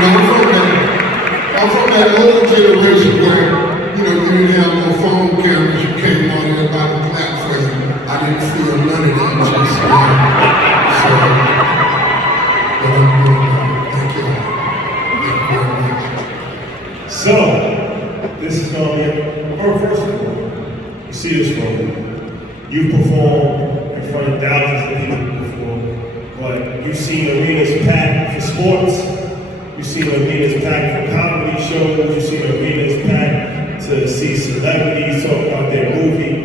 I'm from that old generation where, you didn't have no phone cameras, you came on and everybody clapped for you. I didn't feel none of that just but I'm good. Thank you all. Thank you very much. So, this is going to be first of all, you see this room. You've performed in front of thousands of people before, but you've seen arenas packed for sports. You've seen arenas packed for comedy shows. You've seen arenas packed to see celebrities talk about their movie.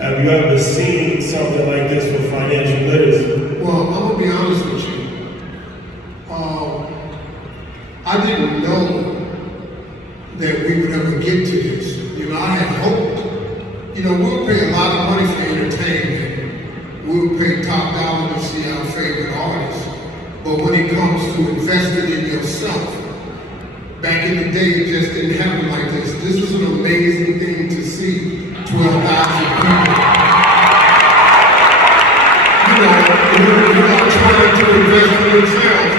Have you ever seen something like this for financial literacy? Well, I'm going to be honest with you. I didn't know that we would ever get to this. I had hoped. We'll pay a lot of money for entertainment. We'll pay top dollar to see our favorite artists. But when it comes to investing in yourself, back in the day, it just didn't happen like this. This was an amazing thing to see. 12,000 people. You're not trying to invest in themselves.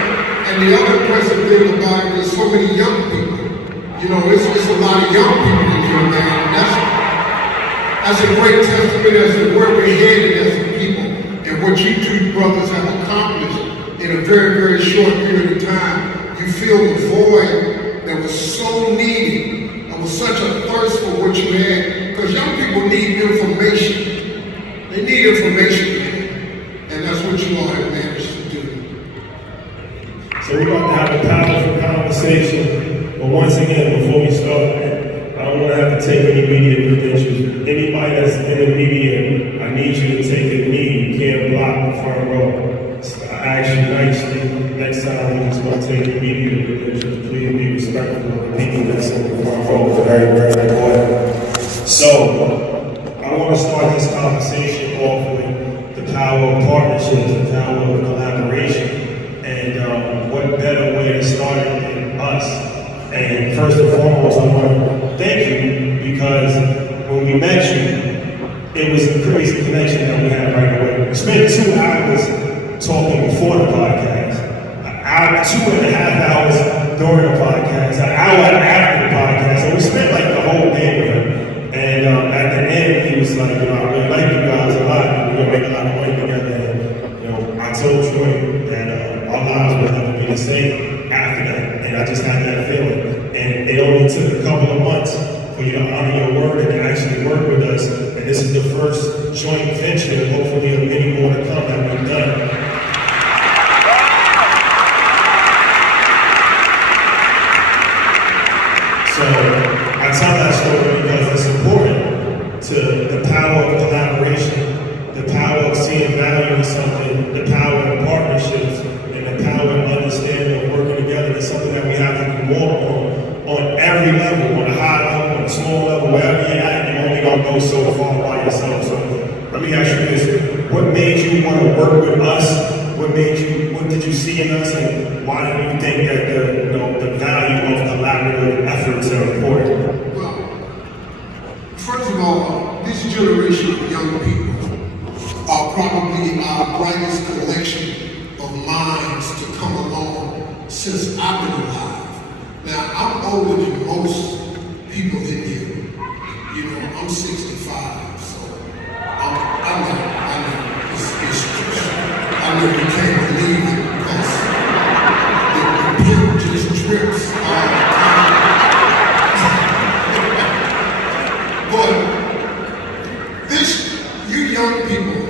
And the other impressive thing about it is so many young people. It's a lot of young people in here, man. That's a great testament as to where we're headed as a people and what you two brothers have accomplished in a very, very short period of time. You filled the void that was so needed. There was such a thirst for what you had. Because young people need information. They need information, and that's what you all have managed to do. So we're about to have a powerful conversation. But once again, before we start, I don't want to have to take any media credentials. Anybody that's in the media, I need you to take a knee. You can't block the front row. So I ask you nicely, next time you're just going to take your media credentials, please be respectful of the people that's in the front row. Very, very important. So I want to start this conversation off with the power of partnerships, the power of collaboration, and what better way to start it than us. And first and foremost, I want to thank you because when we met you, it was a crazy connection that we had right away. We spent 2 hours talking before the podcast, 2.5 hours during the podcast, an hour after the podcast, and we spent like the whole day with him. And at the end, he was like, I really like you guys a lot. We're gonna make a lot of money together. And I told Troy that our lives would never be the same after that. And I just had that feeling. And it only took a couple of months for you to honor your word and to actually work with us. And this is the first joint venture, and hopefully of many more to come that we've done. So I tell that story because it's important to the power of collaboration, the power of seeing value in something, the power of partnerships, and the power of understanding and working together is something that we have to do more on every level, on a high level, on a small level, wherever you're at, you're only going to go so far by yourself. So let me ask you this, what made you want to work with us? What did you see in us, and why do you think that the value of collaborative efforts are important? Well, first of all, this generation of young people are probably our brightest collection of minds to come along since I've been alive. Now, I'm older than most people in here. I'm 65, so I know, I know you can't believe it because the pimp just trips all the time. But you young people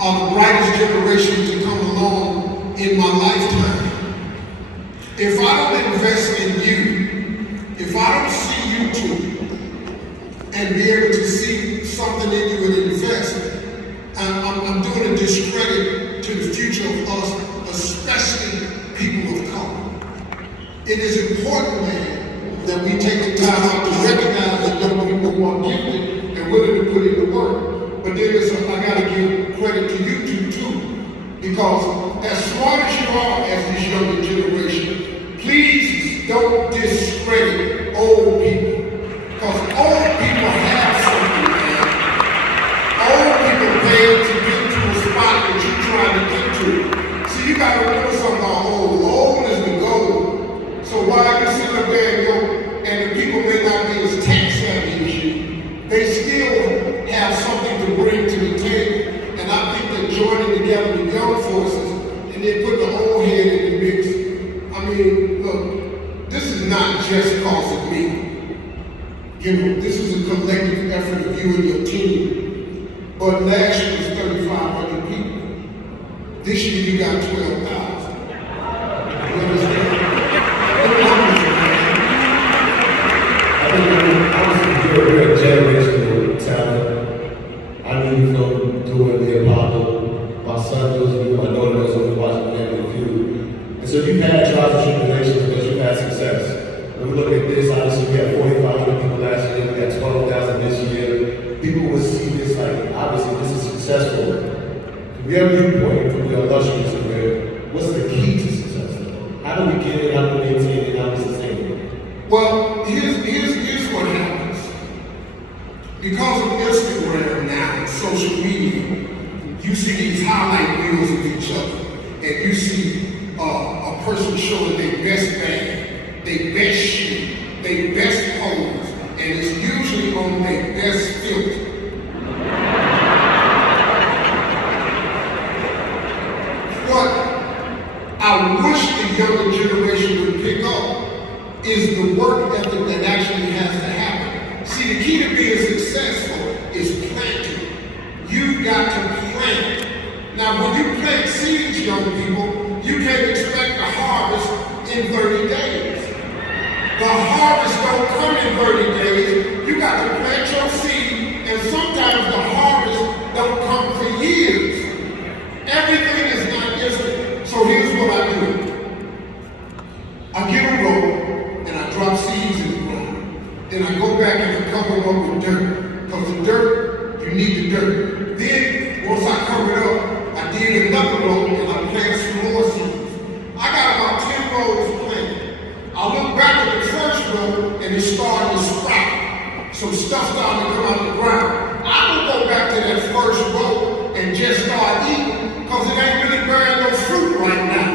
are the brightest generation to come along in my lifetime. If I don't invest in you, if I don't see you two and be able to see something in you and invest, I'm doing a discredit to the future of us, especially people of color. It is important, man, that we take the time out to recognize that young people who are gifted and willing to put in the work. But then I gotta give credit to you two too, because as smart as you are as this younger generation, please don't discredit old people, because old people have something, man. Old people pay to get to a spot that you're trying to get to. See, you gotta remember something about old. Old is the goal. This is a collective effort of you and your team. But last year was 3,500 people. This year you got 12,000. You understand? You're a generational talent. I knew you from doing the Apollo. My son knows you, my daughter knows you, watching Family Feud. And so you've had trials and tribulations, but you've had success. When we look at this, obviously we had 4,500 people last year, we got 12,000 this year. People would see this like, obviously this is successful. From your viewpoint, from your illustrious career, what's the key to success? How do we get it, how do we maintain it, how do we sustain it? Well, here's what happens. Because of Instagram now and social media, you see these highlight reels of each other, and you see a person showing their best bag, their best shoe, their best pose, and it's usually on their best filter. What I wish the younger generation would pick up is the work ethic that actually has to happen. See, the key to being successful is planting. You've got to plant. Now, when you plant seeds, young people, you can't expect a harvest in 30 days. The harvest don't come in 30 days. You got to plant your seed, and sometimes the harvest don't come for years. Everything is not instant. So here's what I do. I get a rope, and I drop seeds in the ground. Then I go back and I cover them up with dirt. Because the dirt, you need the dirt. Then, once I cover it up, I dig another row and I plant some more seeds. I got about 10 rows planted. I look back at the first row and it's starting to sprout. Some stuff starting to come out the ground. I don't go back to that first row and just start eating because it ain't really bearing no fruit right now.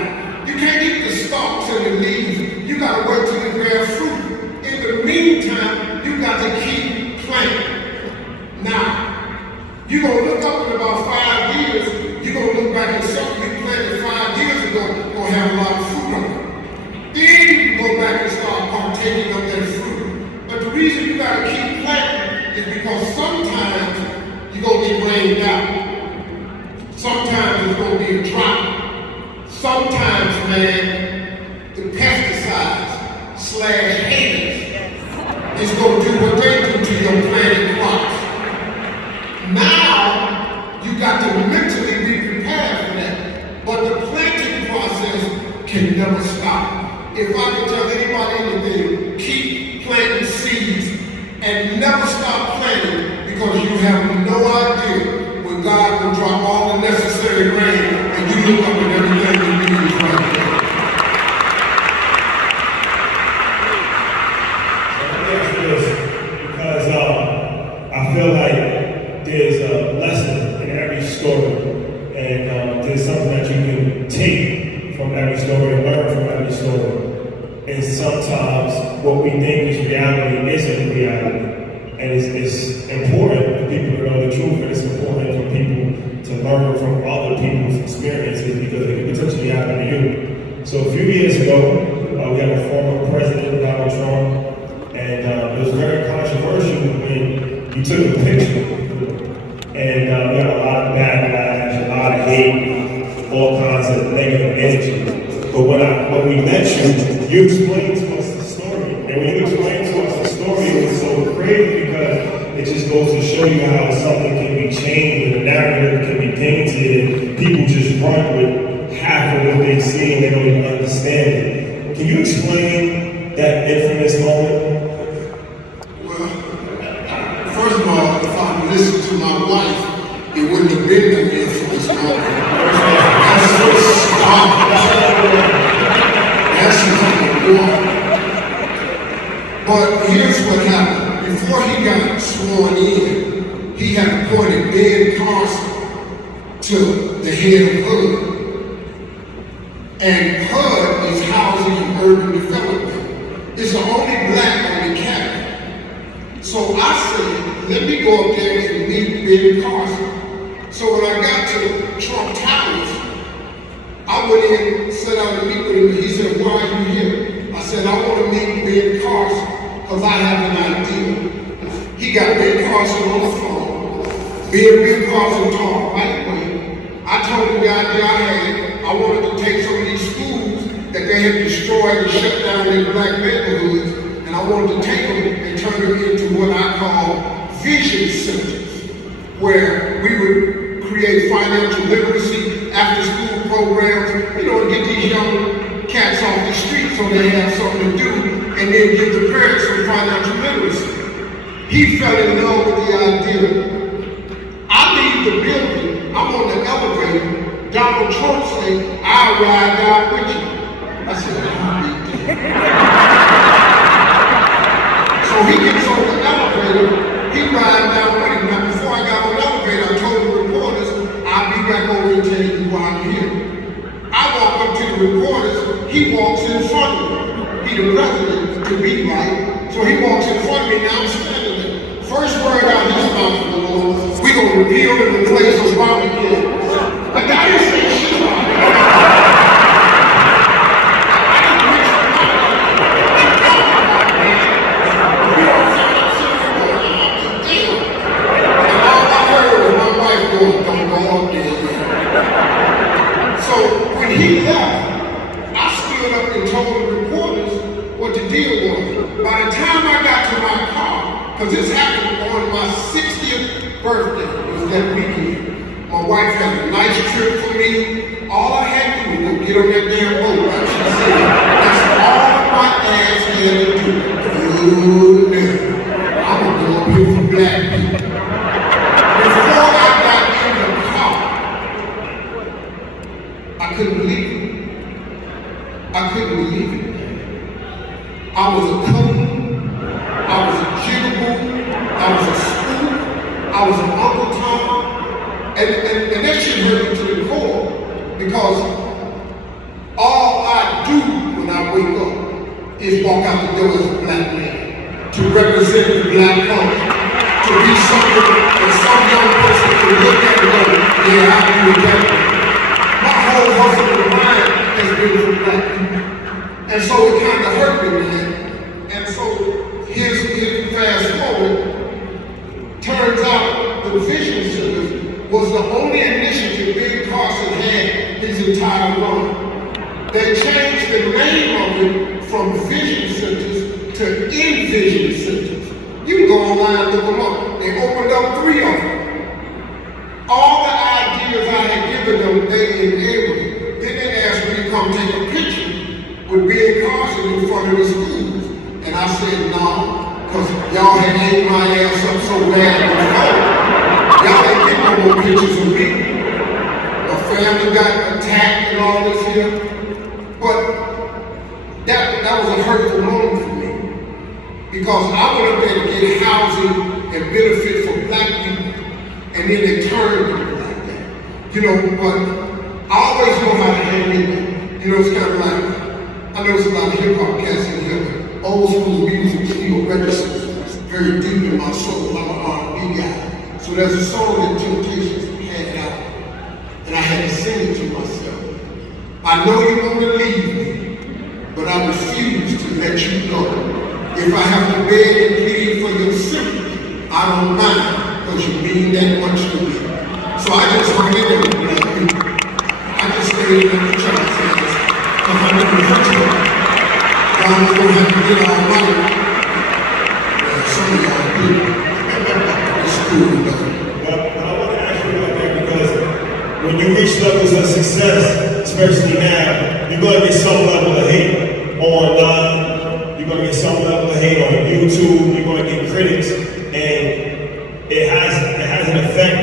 You can't eat the stalks and the leaves. You gotta wait till it bears fruit. In the meantime, you got to keep planting. Now, you're going to look up in about 5 years, you're going to look back at something you planted 5 years ago, going to have a lot of fruit on it. Then you can go back and start partaking of that fruit. But the reason you got to keep planting is because sometimes you're going to get rained out. Sometimes it's going to be a drought. Sometimes, man, the pesticides/haters is going to do what they do to your planted crops. Now, you got to mentally be prepared for that. But the planting process can never stop. If I could tell anybody anything, keep planting seeds and never stop planting because you have no idea when God will drop all the necessary rain and you look up and everything you need is right there. Because I feel like there's a lesson in every story, and there's something that you can take from every story and learn from every story. And sometimes what we think is reality isn't reality. And it's important for people to know the truth, and it's important for people to learn from other people's experiences because it could potentially happen to you. So a few years ago, we had a former president, Donald Trump, and it was very controversial when you took a picture. And we had a lot of backlash, a lot of hate, all kinds of negative energy. But when we met you explained to us the story. And when you explained to us the story, it was so crazy because it just goes to show you how something can be changed and the narrative can be painted and people just run with half of what they see and they don't even understand it. Can you explain that infamous moment? Well, first of all, if I listened to my wife, it wouldn't have been an infamous moment. That's so stop. That's number one. But here's what happened. Before he got sworn in, he had appointed Ben Carson to the head of HUD. And HUD is Housing and Urban Development. It's the only black on the cabinet. So I said, let me go up there and meet Ben Carson. So when I got to Trump Towers, I went in, sat down and meet with him, and he said, why are you here? I said, I want to meet Ben Carson because I have an idea. got Ben Carson on the phone. Me and Ben Carson talked right away. I told him the idea I had. I wanted to take some of these schools that they had destroyed and shut down in black neighborhoods, and I wanted to take them and turn them into what I call vision centers, where we would create financial literacy, after-school programs, and get these young cats off the street so they have something to do, and then give the parents some financial literacy. He fell in love with the idea. I leave the building, I'm on the elevator, Donald Trump say, I'll ride out with you. I said, I'll be there. So he gets on the elevator, he rides down with him. Now before I got on the elevator, I told the reporters, I'll be back over and tell you why I'm here. I walk up to the reporters, he walks in front of me. He the president to be right. So he walks in front of me, now I'm standing there. First word out of his mouth, we gonna repeal and replace Obamacare. Like I didn't say shit about it. So when he left, I stood up and told the reporters what the deal was. By the time I got to my car, because this happened on my 60th birthday, it was that weekend. My wife had a nice trip for me. All I had to do was get on that damn boat, like she said. That's all my ass had to do. Oh, no. I'm going to go up here for black people. Before I got in the car, I couldn't believe it. I couldn't believe it. I was a coon, I was a jigaboo, I was a spook, I was an Uncle Tom, and that shit hurt me to the core, because all I do when I wake up is walk out the door as a black man, to represent the black culture, to be something that some young person can look at and go, yeah, I do that. My whole hustle and mind has been for black people. And so it kind of hurt me, man. And so here's fast forward. Turns out the Vision Centers was the only initiative Ben Carson had his entire run. They changed the name of it from Vision Centers to Envision Centers. You can go online and look them up. They opened up 3 of them. All the ideas I had given them, they enabled. Then they asked me to come take a picture with Ben Carson in front of the schools. And I said, no, because y'all had ate my ass up so bad before. Y'all ain't get no more pictures of me. My family got attacked and all this here. But that was a hurtful moment for me. Because I went up there to get housing and benefit for black people. And then they turned me like that. But I always know how to handle it. It's kind of like, I know it's a lot of hip-hop cats in here. Old school music still registers very deep in my soul. I'm an R&B guy. So there's a song that Temptations had out, and I had to sing it to myself. I know you want to leave me, but I refuse to let you go. If I have to beg and plead for your sympathy, I don't mind, because you mean that much to me. So I just hung in there with black people. I just stayed in the church because I never hurt you. I was going to have to get all money. Some of y'all do. It's cool, though. Well, I want to ask you about that because when you reach levels of success, especially now, you're going to get some level of hate online. You're going to get some level of hate on YouTube. You're going to get critics, and it has an effect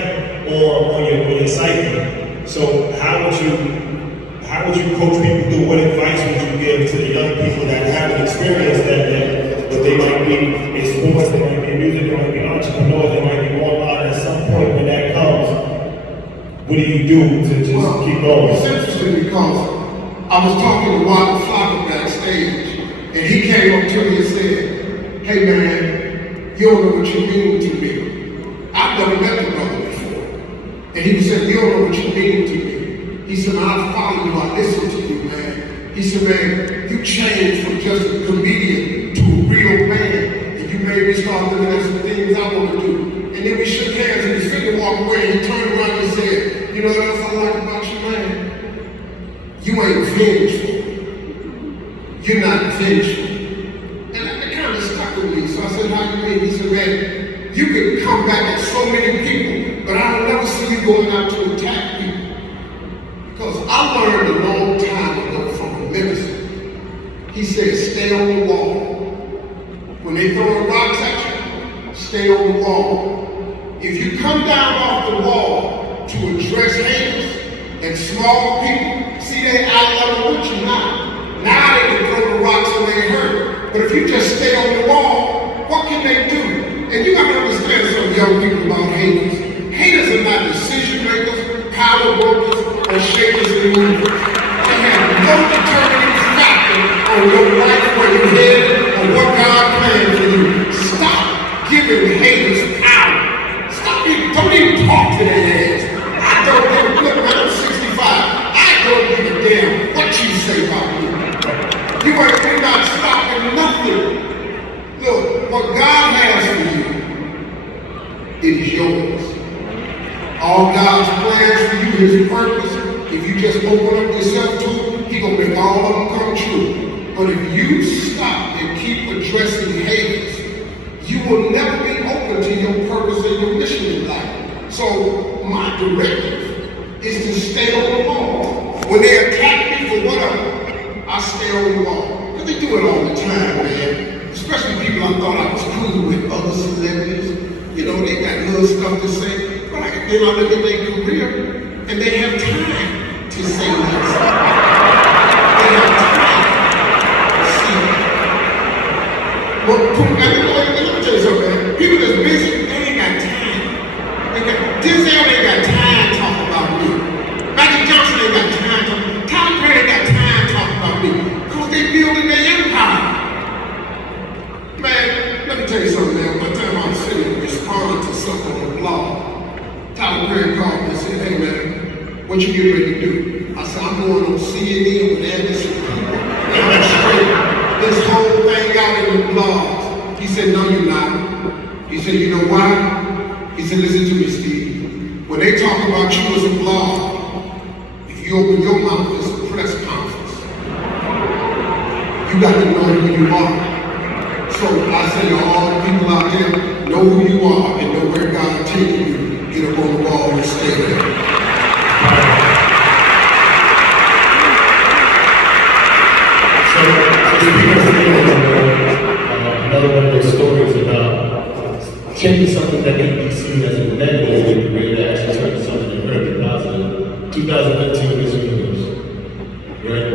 on your psyche. So how would you coach people through? What advice would you give to the young people that haven't experienced that yet, but they might be in sports, they might be in music, they might be entrepreneurs, they might be online at some point when that comes? What do you do to just keep going? It's interesting because I was talking to Wally Flocka backstage, and he came up to me and said, hey man, you don't know what you mean to me. I've never met the brother before. And he said, you don't know what you mean to me. He said, I follow you, I listen to you, man. He said, man, you changed from just a comedian to a real man. And you made me start looking at some things I want You can come back at so many people, but I don't never see you going out to attack people. Because I learned a long time ago from a minister. He said, stay on the wall. When they throw rocks at you, stay on the wall. If you come down off the wall to address haters and small people, see they eye level with you now. Now they can throw the rocks when they hurt. But if you just stay on the wall, what can they do? And you got to understand some young people about haters. Haters are not decision makers, power brokers, or shakers and movers. They have no determining factor on your life, where you're headed, or what God planned for you. Stop giving haters power. Don't even talk to their ass. I don't give a look, man, I'm 65. I don't give a damn what you say about me. You're not stopping nothing. Look, what God has for you, it is yours. All God's plans for you, his purpose, if you just open up yourself to him, he's going to make all of them come true. But if you stop and keep addressing haters, you will never be open to your purpose and your mission in life. So my directive is to stay on the wall. When they attack me for whatever, I stay on the wall. Because they do it all the time, man. Especially people I thought I was cool with, other celebrities. You know, they got little stuff to say. But then I look at their career, and they have time to say this. They have time to see it. Well, let me tell you something, man. People that's busy, they ain't got time. Denzel ain't got time to talk about me. Magic Johnson ain't got time to talk. Tyler Perry ain't got time to talk about me. Because they building their empire. Man, let me tell you something, man. One time I was sitting and responding to something on the blog. Tyler Perry called me and said, hey man, what you getting ready to do? I said, I'm going on CNN with Anderson people. And I'm straight this whole thing out in the blogs. He said, no, you're not. He said, you know why? He said, listen to me, Steve. When they talk about you as a blog, if you open your mouth, it's a press conference. You got to know who you are. So I say to all the people out there, know who you are and know where God is taking you. Get up on the wall and stay there. Another one of those stories about changing something that can be seen as a negative in a way to actually turn into something incredibly positive. 2015 Miss Universe. Right?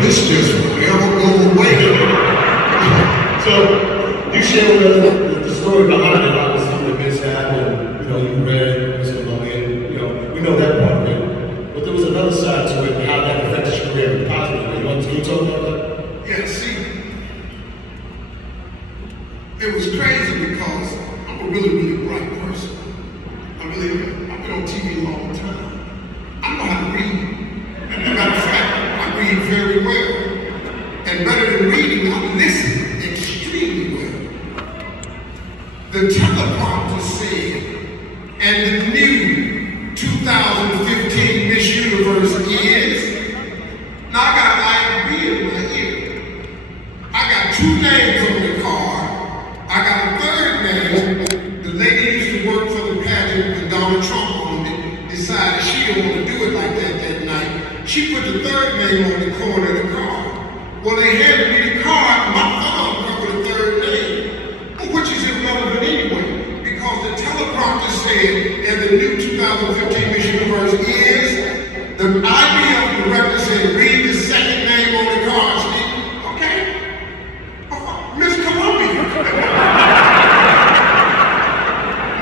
This just will never go away. So you share with us the story behind it, obviously the mishap, and you read Mr. Logan, we know that part of it. But there was another side to it, how that affected your career positively. Can you talk about that? Yeah, see, it was crazy because I'm a really, really bright person. I've been on TV a long time. I know how to read. As a matter of fact, I read very well. And better than reading, I listen extremely well. The teleprompter said, and the new 2015 Miss Universe is, now I got a line of beard right here. I got two names on the card. I got a third name. The lady used to work for the pageant when Donald Trump owned it, decided she didn't want to do it like that night. She put the third name on the corner of the card. Well, they handed me the card, my thumb covered the third name, which is irrelevant anyway, because the teleprompter said, and the new 2015 Miss Universe is, the IBM director said, read the second name on the card, Steve. Okay? Miss Columbia.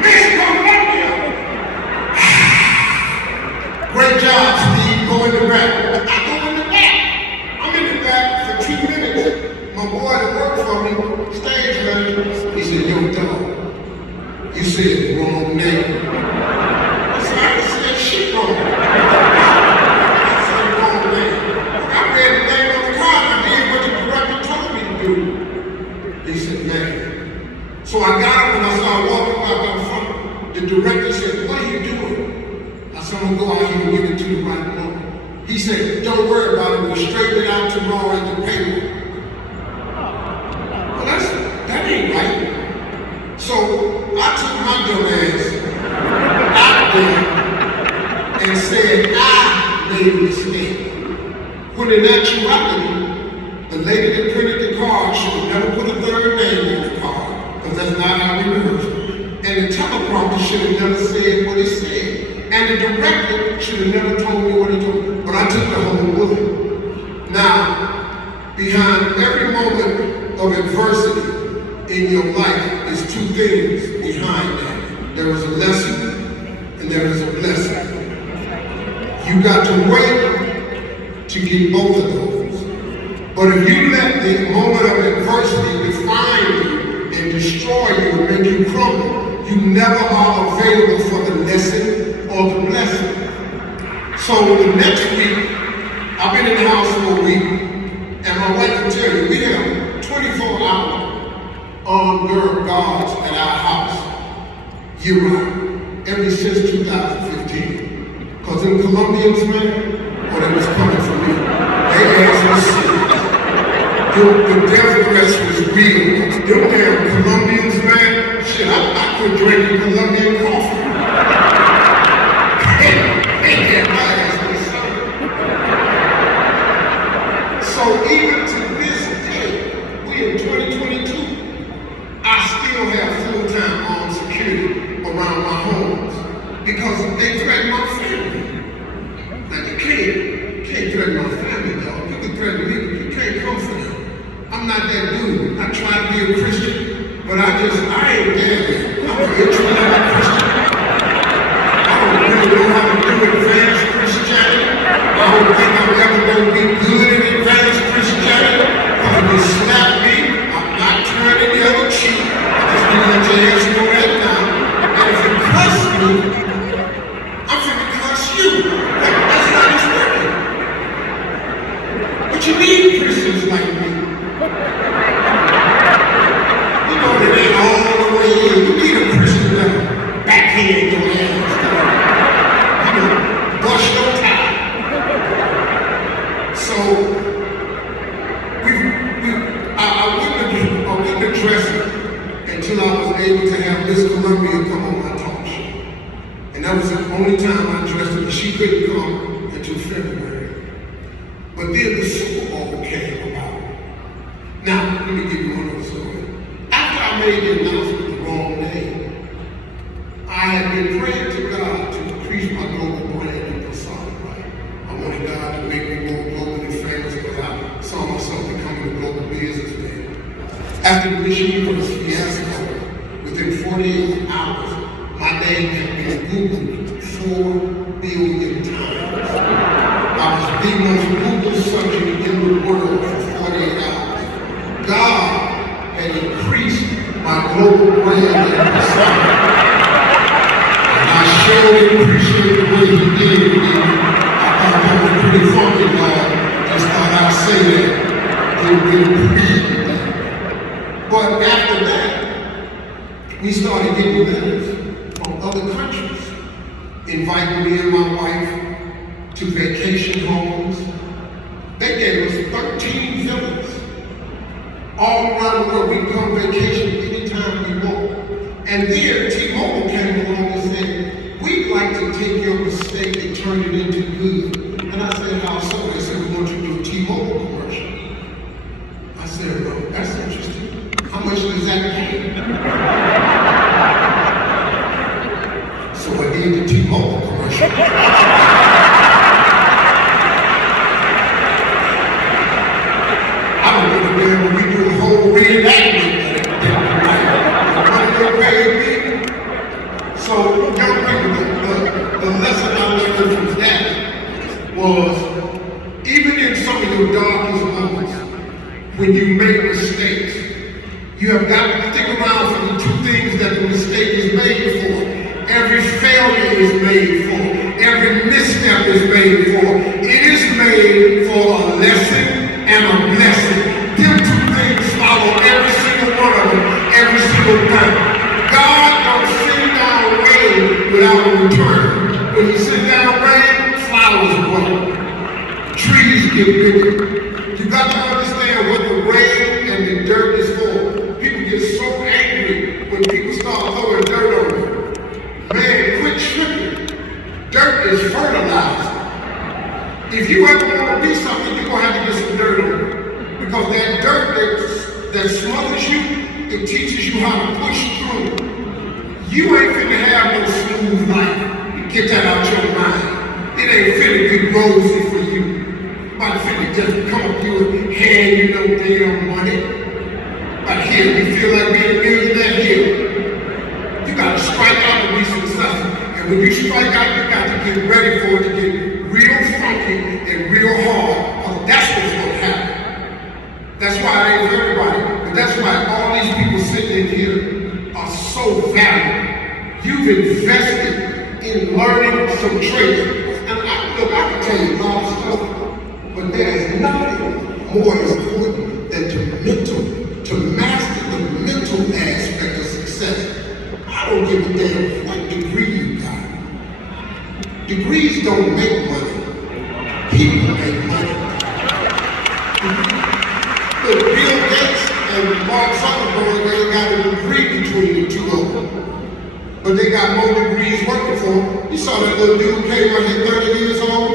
Miss Columbia. Great job, Steve. Go in the back. I go in the back. I'm in the back for 2 minutes. My boy that worked for me, stage manager, he said, yo, dog, you said the wrong name. I said, I said shit wrong. I said the wrong name. I read the name on the card, I did what the director told me to do. He said, man. So I got up and I started walking back out front. The director said, what are you doing? I said, I'm gonna go out here and give it to the right one. He said, don't worry about it, we'll straighten it out tomorrow at the paper. Well, that ain't right. when in actuality, the lady that printed the card should have never put a third name on the card, because that's not how we rehearsed. And the teleprompter should have never said what it said. And the director should have never told me what he told me. But I took the whole bullet. Now, behind every moment of adversity in your life is two things behind that. There is a lesson and there is a blessing. You got to wait to get both of those. But if you let the moment of adversity define you and destroy you and make you crumble, you never are available for the lesson or the blessing. So the next week, I've been in the house for a week, and my wife can tell you, we have 24-hour armed guards at our house year-round, ever since 2015. Because them Colombians, man, well, they was coming for me. They asked me serious. The death threats was real. Them damn Colombians, man, shit, I quit drinking Colombian coffee. They had my ass with something. So even to this day, we in 2022, I still have full-time armed security around my homes because they threaten my family. Like you can't threaten my family, dog. You can threaten me, but you can't come for them. I'm not that dude. I try to be a Christian, but I ain't there yet. I'm an entry-level Christian. I don't really know how to do advanced Christianity. I don't think I'm ever going to be good at advanced Christianity, because if you slap me, I'm not turning the other cheek. I just need to let your ass know that now. And if you cuss me, I'm finna cuss you. That's not his working. But you need Christians like me. You know that ain't all the way in. You need a Christian that backhand your ass. You know, bust your tie. So, I wouldn't address it until I was able to have Miss Columbia come on my talk show. And that was the only time I addressed it, but she couldn't come until February. But then the Super Bowl came about. Now, let me give you one other story. After I made the announcement the wrong day, I had been praying to God to increase my global brand and persona, right? I wanted God to make me more globally famous because I saw myself becoming a global businessman. After the Miss Universe fiasco, within 48 hours, my name had been Googled 4 billion times. I was the most Googled subject in the world for 48 hours. God had increased my global brand and persona. And I surely appreciate the way he did me. I thought that was pretty funky, God. Just thought I'd say that. Didn't really appreciate that. But after that, we started getting letters from other countries, inviting me and my wife to vacation homes. They gave us 13 villas. All around the world, we can come vacation anytime we want. And there, T-Mobile came along and said, we'd like to take your mistake and turn it into good. And I said, how so? They said, we want you to do a T-Mobile commercial. I said, well, that's interesting. How much does that pay? So I did the T-Mobile commercial. When we do a whole reenactment of it, so young people, the lesson I learned from that was, even in some of your darkest moments, when you make mistakes, you have got to stick around for the two things that the mistake is made for. Every failure is made for. Every misstep is made for. It is made for a lesson and a blessing. Them two things follow every single one of them, every single time. God don't send down rain without a return. When he sends down rain, flowers grow. Trees get bigger. You got to understand what the rain and the dirt is for. People get so angry when people start throwing dirt on them. Man, quit tripping. Dirt is fertilizer. If you ever want to be something, you gonna have to get some dirt on it. Because that dirt that smothers you, it teaches you how to push through. You ain't finna have no smooth life. Get that out your mind. It ain't finna be rosy for you. Nobody finna just come up to you and hand you no damn money. But here, you feel like being a millionaire here. You gotta strike out to be successful. And when you strike out, you got to get ready for it to get real funky and real hard. Because that's what's gonna happen. That's why it ain't for everybody. But that's why all these people sitting in here are so valuable. You've invested in learning some trades. And look, I can tell you a lot of stuff, but there is nothing more important than to master the mental aspect of success. I don't give a damn what degree you got. Degrees don't make money. People make money. Look, Bill Gates and Mark Zuckerberg, they got a degree between the two of them. But they got more degrees working for them. You saw that little dude came out here 30 years old?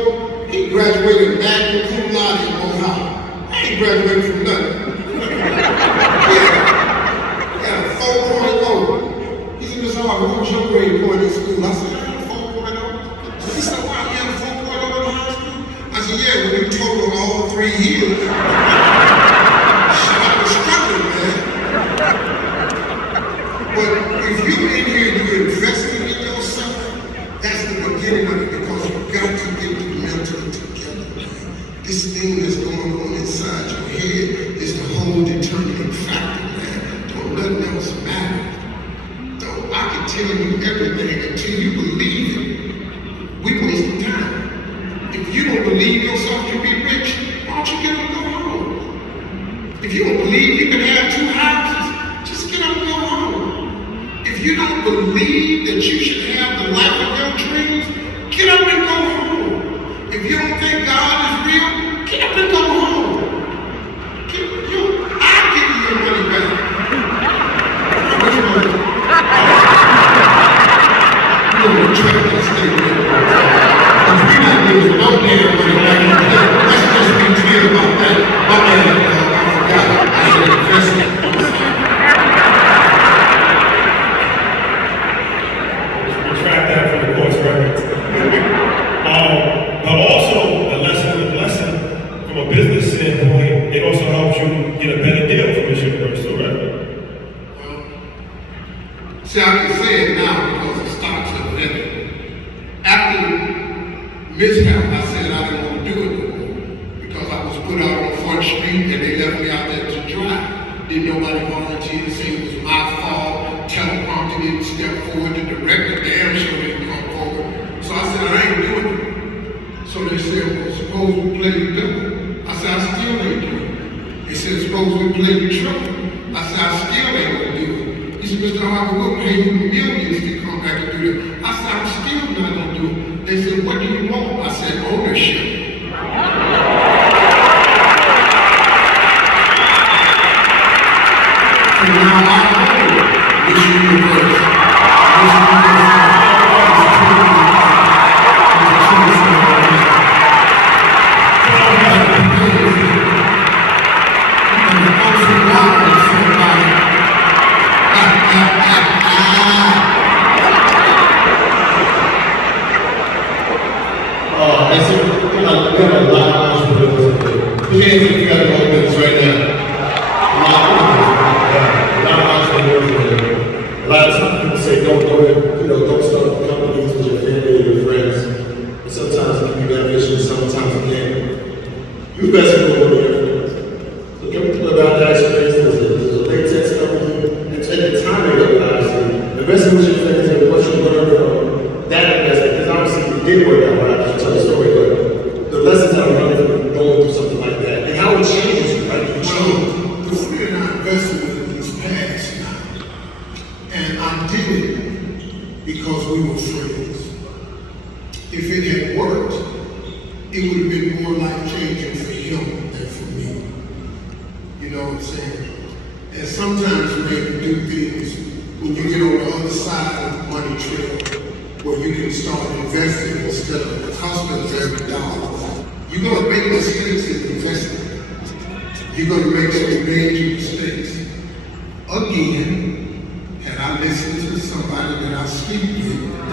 He graduated magna cum laude in Ohio. I ain't graduated from nothing. Yeah, 4.0. He said, Mr. Harvey, what was your grade point in school? I said, I had a 4.0. He said, wow, you had a 4.0 in high school? I said, yeah, when you total all 3 years. Shit, I was struggling, man. But if you're in here and you're investing in yourself, that's the beginning of it, because you've got to get the mental together, man. This thing that's going on inside your head is the whole determining factor, man. Don't nothing else matter. I can tell you everything until you believe it. We waste time. If you don't believe yourself to be rich, why don't you get up and go home? If you don't believe you can have 2 houses, just get up and go home. If you don't believe that you should have the life of your dreams, get up and go home. If you don't think God is real, get up and go home. I'll give you your money back. Which money? You're going to try to stay with it. If we don't lose no damn money back, let's just be clear about that. My man, I forgot. I should invest in it. Retract that from the course records. But also, a lesson from a business standpoint, it also helps you get a better deal from this university, right? See, I can say it now because it starts to event. After the mishap, I said I didn't want to do it no more because I was put out on Front Street and they left me out there to dry. Didn't nobody volunteer to say it was my fault. Teleprompter didn't step forward. The director damn sure didn't come forward. So I said, I ain't doing it. So they said, well, suppose we play the devil. I said, I still ain't doing it. They said, suppose we play the trouble. I said, I still ain't gonna do it. He said, Mr. Harvey, we'll pay you millions to come back and do this. I said, I'm still not gonna do it. They said, what do you want? I said, ownership. And now I own this universe. This You're going to make mistakes in investment. You're going to make some major mistakes. Again, had I listened to somebody that I speak with, I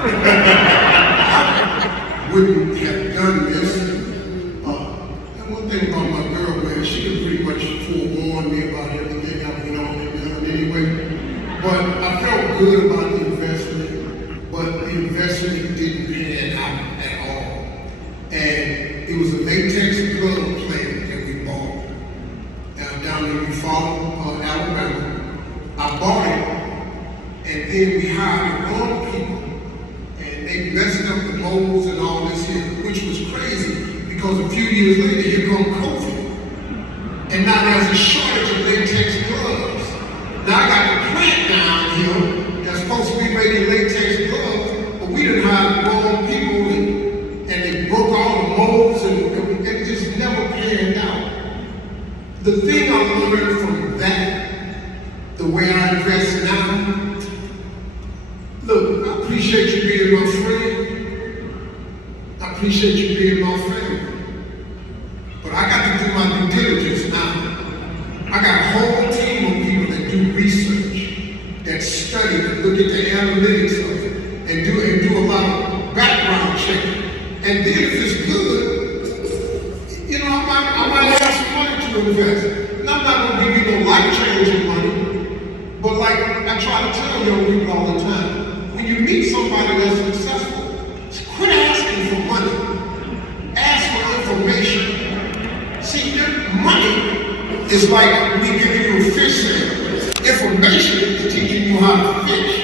wouldn't have done this. And one thing about my girl, man, she had pretty much forewarned me about everything I went on and done anyway. But I felt good about the investment, but the investment didn't pan out at all. And it was a latex glove plant that we bought down in Buke, Alabama. I bought it, and then we hired all the people, and they messed up the molds and all this here, which was crazy, because a few years later, here come COVID. And now there's a shortage of latex gloves. Now I got the plant down here that's supposed to be making latex gloves, but we didn't hire the wrong people, and they broke all the molds, and it just never panned out. The thing I learned from that, the way I invest now, look, I appreciate you being my friend. I appreciate you being my family. But I got to do my due diligence now. I got a whole team of people that do research, that study, that look at the analytics of it, and do a lot of background checking. And then if it's good, you know, I might have some money to invest. And I'm not going to give you no life-changing money. But like I try to tell young people all the time, when you meet somebody that's successful, quit asking for money. Ask for information. See, money is like me giving you a fish sandwich. Information is teaching you how to fish.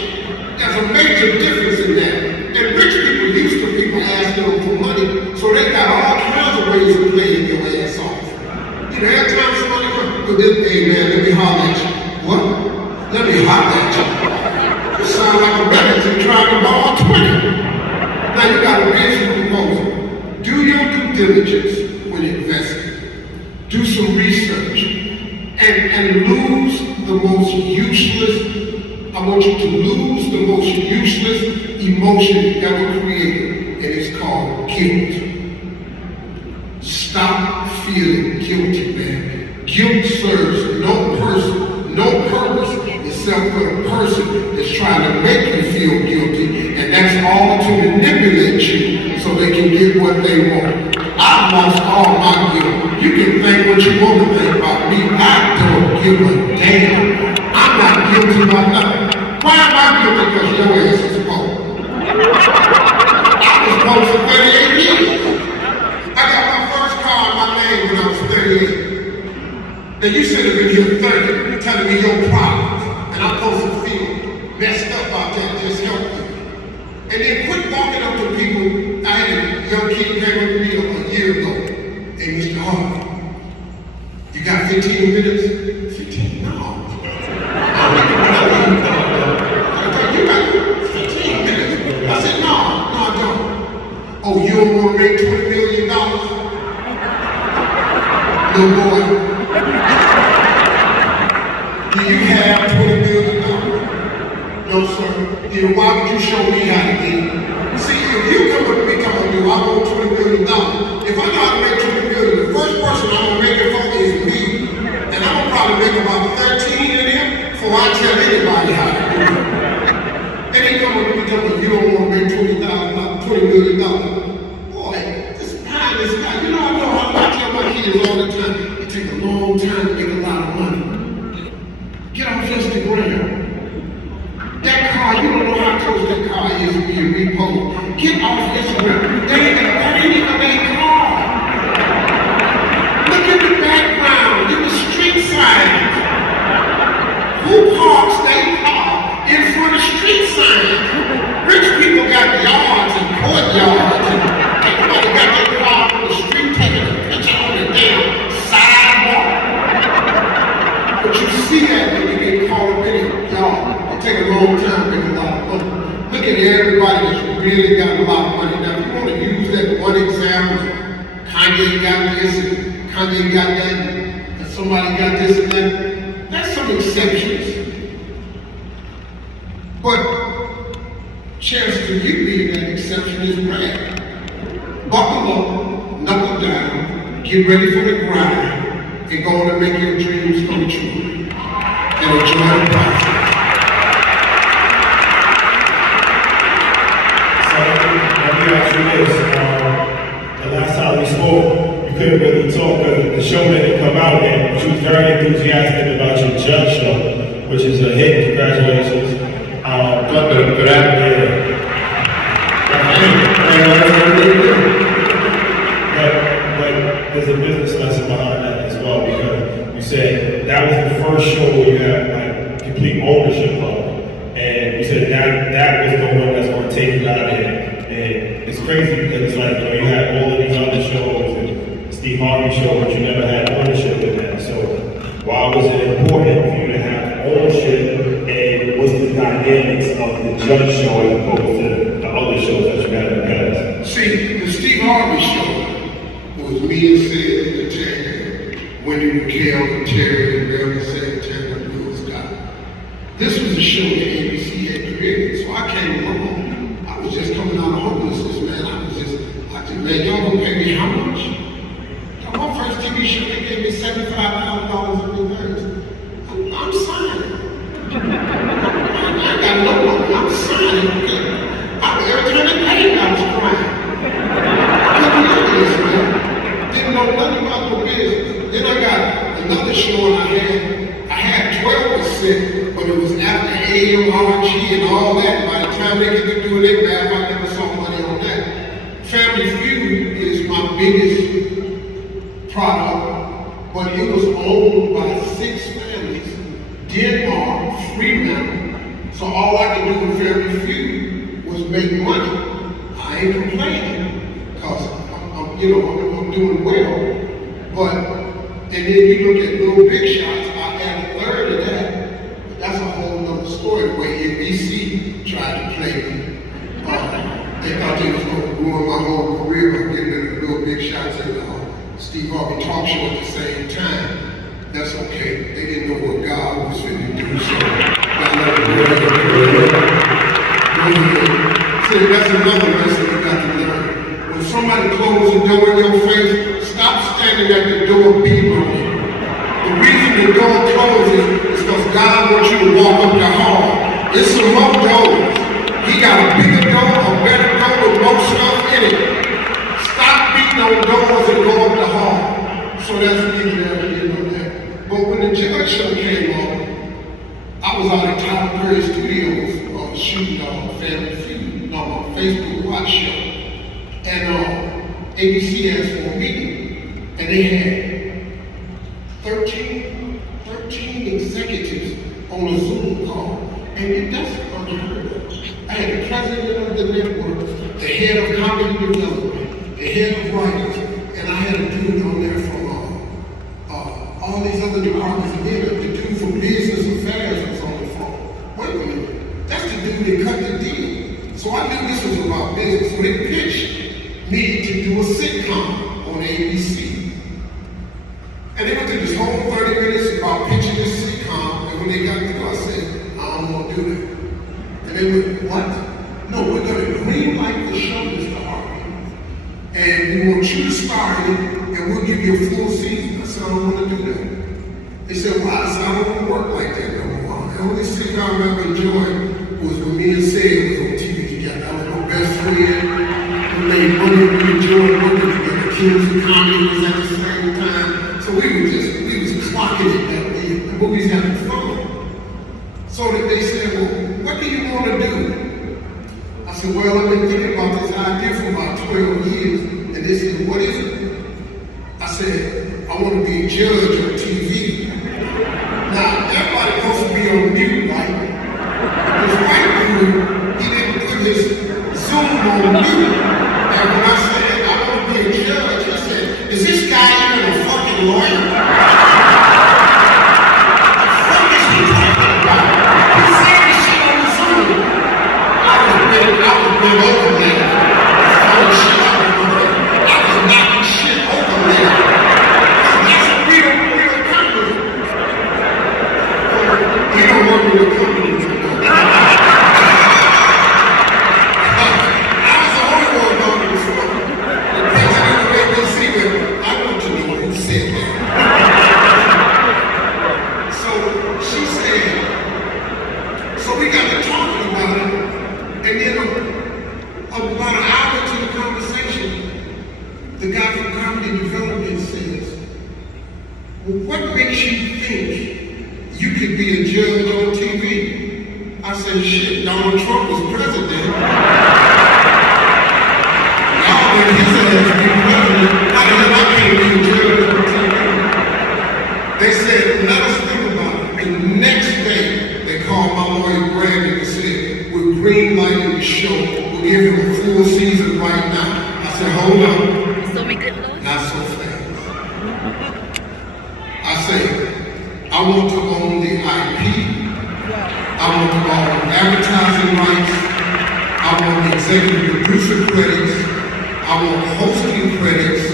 There's a major difference in that. And rich people used to people asking them for money, so they got all kinds of ways of playing your ass off. You know, every time somebody comes, hey man, let me holler at you. What? Let me holler at you. It sounds like a relative trying to borrow 20. Now you got a reasonable proposal. Do your due diligence when investing. Do some research. And lose the most useless, I want you to lose the most useless emotion ever created, and it's called guilt. Stop feeling guilty, man. Guilt serves no person, no purpose, except for the person that's trying to make you feel guilty, and that's all to manipulate you so they can get what they want. I've lost all my guilt. You can think what you want to think about me. I don't give a damn. I'm not guilty about nothing. Why am I guilty? Because your ass is poor. I was poor for 38 years. I got my first car in my name when I was 38. Now you should have been here 30, telling me your problems, and I'm supposed to feel messed up about that, just help you. And then quit walking up to people. I had a young kid came up to me a year ago. Hey, Mr. Harvey, you got 15 minutes? 15? No. You got 15 minutes? I said, no, I don't. Oh, you don't want to make $20 million? No, boy. Do you have $20 million? No, sir. Then why would you show me how to get it? See, if you come up to me telling me I want $20 million, if I know how to make $20 million, the first person I'm going to make it for is me. And I'm going to probably make about 13 of them before I tell anybody how to do it. And they come up to me telling me you don't want to make $20 million. Boy, this pie, this guy, you know I tell my kids all the time, it takes a long time to make a lot of money. Get off Instagram. That car, you don't know how close that car is to being repoed. Get off Instagram. That ain't even their car. Look at the background. It was street signs. Who parks their car in front of street signs? Rich people got yards and courtyards, and everybody got their car on the street taking a picture on the damn sidewalk. But you see that when you get caught up in it, y'all. Take a long time to make a lot of money. Look at everybody that's really got a lot of money. Now, if you want to use that one example, Kanye got this, and Kanye got that, and somebody got this and that, that's some exceptions. But chance to you being that exception is rare. Buckle up, knuckle down, get ready for the grind, and go on and make your dreams come true. And enjoy the process. So let me ask you this. The last time we spoke, you couldn't really talk because the show didn't come out yet, but you was very enthusiastic about your judge show, which is a hit. Congratulations. For that, But there's a business lesson behind that as well, because you said that was the first show where you had like complete ownership of it. And you said that was the one that's going to take you out of here. And it's crazy because it's like, you had all of these other shows and Steve Harvey show, but you never had ownership in that. So why was it important for you to have ownership, and what's the dynamics of the judge show as opposed to the other shows that you had in the past? See, the Steve Harvey show was me and Sid and Tanya, Wendy McHale and Terry and Barry Sid, Tanya and Will Scott. This was a show that ABC had created, so I came along. I was just coming out of homelessness, man. I said, man, y'all gonna pay me how much? My first TV show, they gave me $75,000 in returns. I'm signing. I ain't got no money. I'm signing. Every time they paid me, I was crying. I couldn't look at this, man. Didn't know nothing about the business. Then I got another show, and I had 12%, but it was after AMRG and all that. By the time they get to doing their math, I never saw money on that. Family Feud is my biggest product, but it was owned by 6 families, Denmark, Freeman. So all I could do with Family Feud was make money. I ain't complaining, because I'm doing well. But, and then you look at Little Big Shots, I added a third of that. But that's a whole nother story, the way NBC tried to play me. They thought they was going to ruin my whole career by getting into Little Big Shots and Steve Harvey talk show at the same time. That's okay. They didn't know what God was going to do, so God let it See, that's another lesson you got to learn. When somebody closes the door in your face, stop standing at the door beating on it. The reason the door closes is because God wants you to walk up the hall. It's some more doors. He got a bigger door, a better door with more stuff in it. Stop beating on doors and go up the hall. So that's neither there nor there. But when the judge show came on, I was out at Tyler Perry Studios shooting Family Feud, on Facebook Watch show. And ABC asked for a meeting. And they had 13 executives on a Zoom call. And it doesn't unheard of. I had the president of the network, the head of comedy development, the head of writers, and I had a dude on there from all these other departments. And then the dude from business affairs was on the phone. Wait a minute, that's the dude that cut the deal. So I knew this was about business. So they pitched me to do a sitcom on ABC. And they went through this whole 30 minutes about pitching this sitcom, and when they got through, I said, I don't want to do that. And they went, what? No, we're going to greenlight the show, Mr. Harvey. And we want you to star in it, and we'll give you a full season. I said, I don't want to do that. They said, well, I said, I don't want to work like that no more. The only sitcom I ever enjoyed was when me and Sid was on TV together. I was my best friend. We made money, we enjoyed working together. Kids and comedy was at the same time. So we was clocking it that way. The movies having fun. So they said, well, what do you want to do? I said, well, I've been thinking about this idea for about 12 years. And they said, what is it? I said, I want to be a judge on TV. Now, everybody supposed to be on mute, right? But this white dude, he didn't put his Zoom on mute. And when I said, I want to be a judge, he said, is this guy even a fucking lawyer? say, shit, Donald Trump was president. Y'all let his ass be president. How the hell I can't be in jail for TV? They said, let us think about it. The next day, they called my lawyer Brandon and said, we're green lighting the show. We'll give him a full season right now. I said, hold on. So we good, Lord? Not so fast. I said, I want to own the IP. I want to own advertising rights. I want the executive producer credits. I want hosting credits.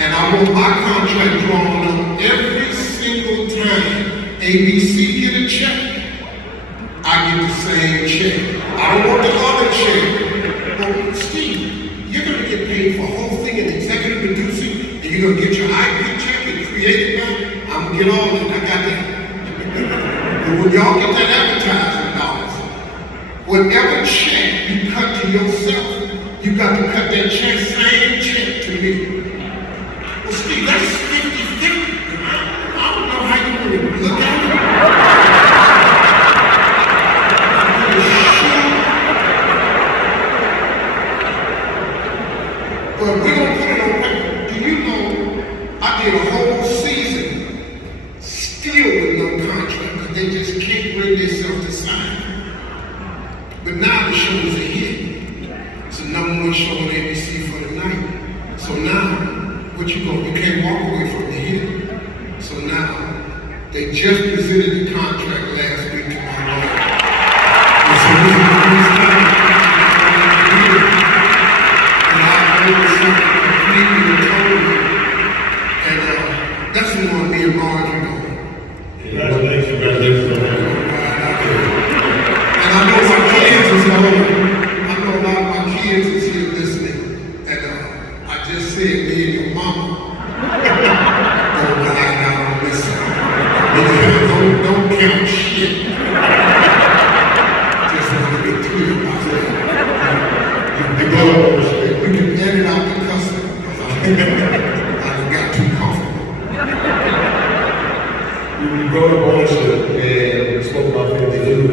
And I want my contract drawn up every single time ABC get a check. I get the same check. I don't want the other check. Well, Steve, you're going to get paid for hosting and executive producing, and you're going to get your IP check and create it now? I'm going to get all of it. I got that. But when y'all get that advertising dollars, whatever check you cut to yourself, you got to cut that check, same check to me. Well, Steve, that's 50-50. I don't know how you really look at it. But we're going to put it on paper. Do you know I did a whole season still with no contract because they just can't bring themselves to sign. But now the show is a hit. It's the #1 show on ABC for the night. So now, what you going? You can't walk away from the hit. So now, they just presented the contract last week to my lawyer. And so this is the first time and I heard something completely totally. And that's the one me and Marjorie know. Congratulations. And I know my kids is home. I know a lot of my kids is here listening. And I just said, me and your mama. Don't lie down on this side. Don't count shit. Just want to be clear about that. We can edit out the cussing because I got too comfortable. We brought up ownership and we spoke about family food.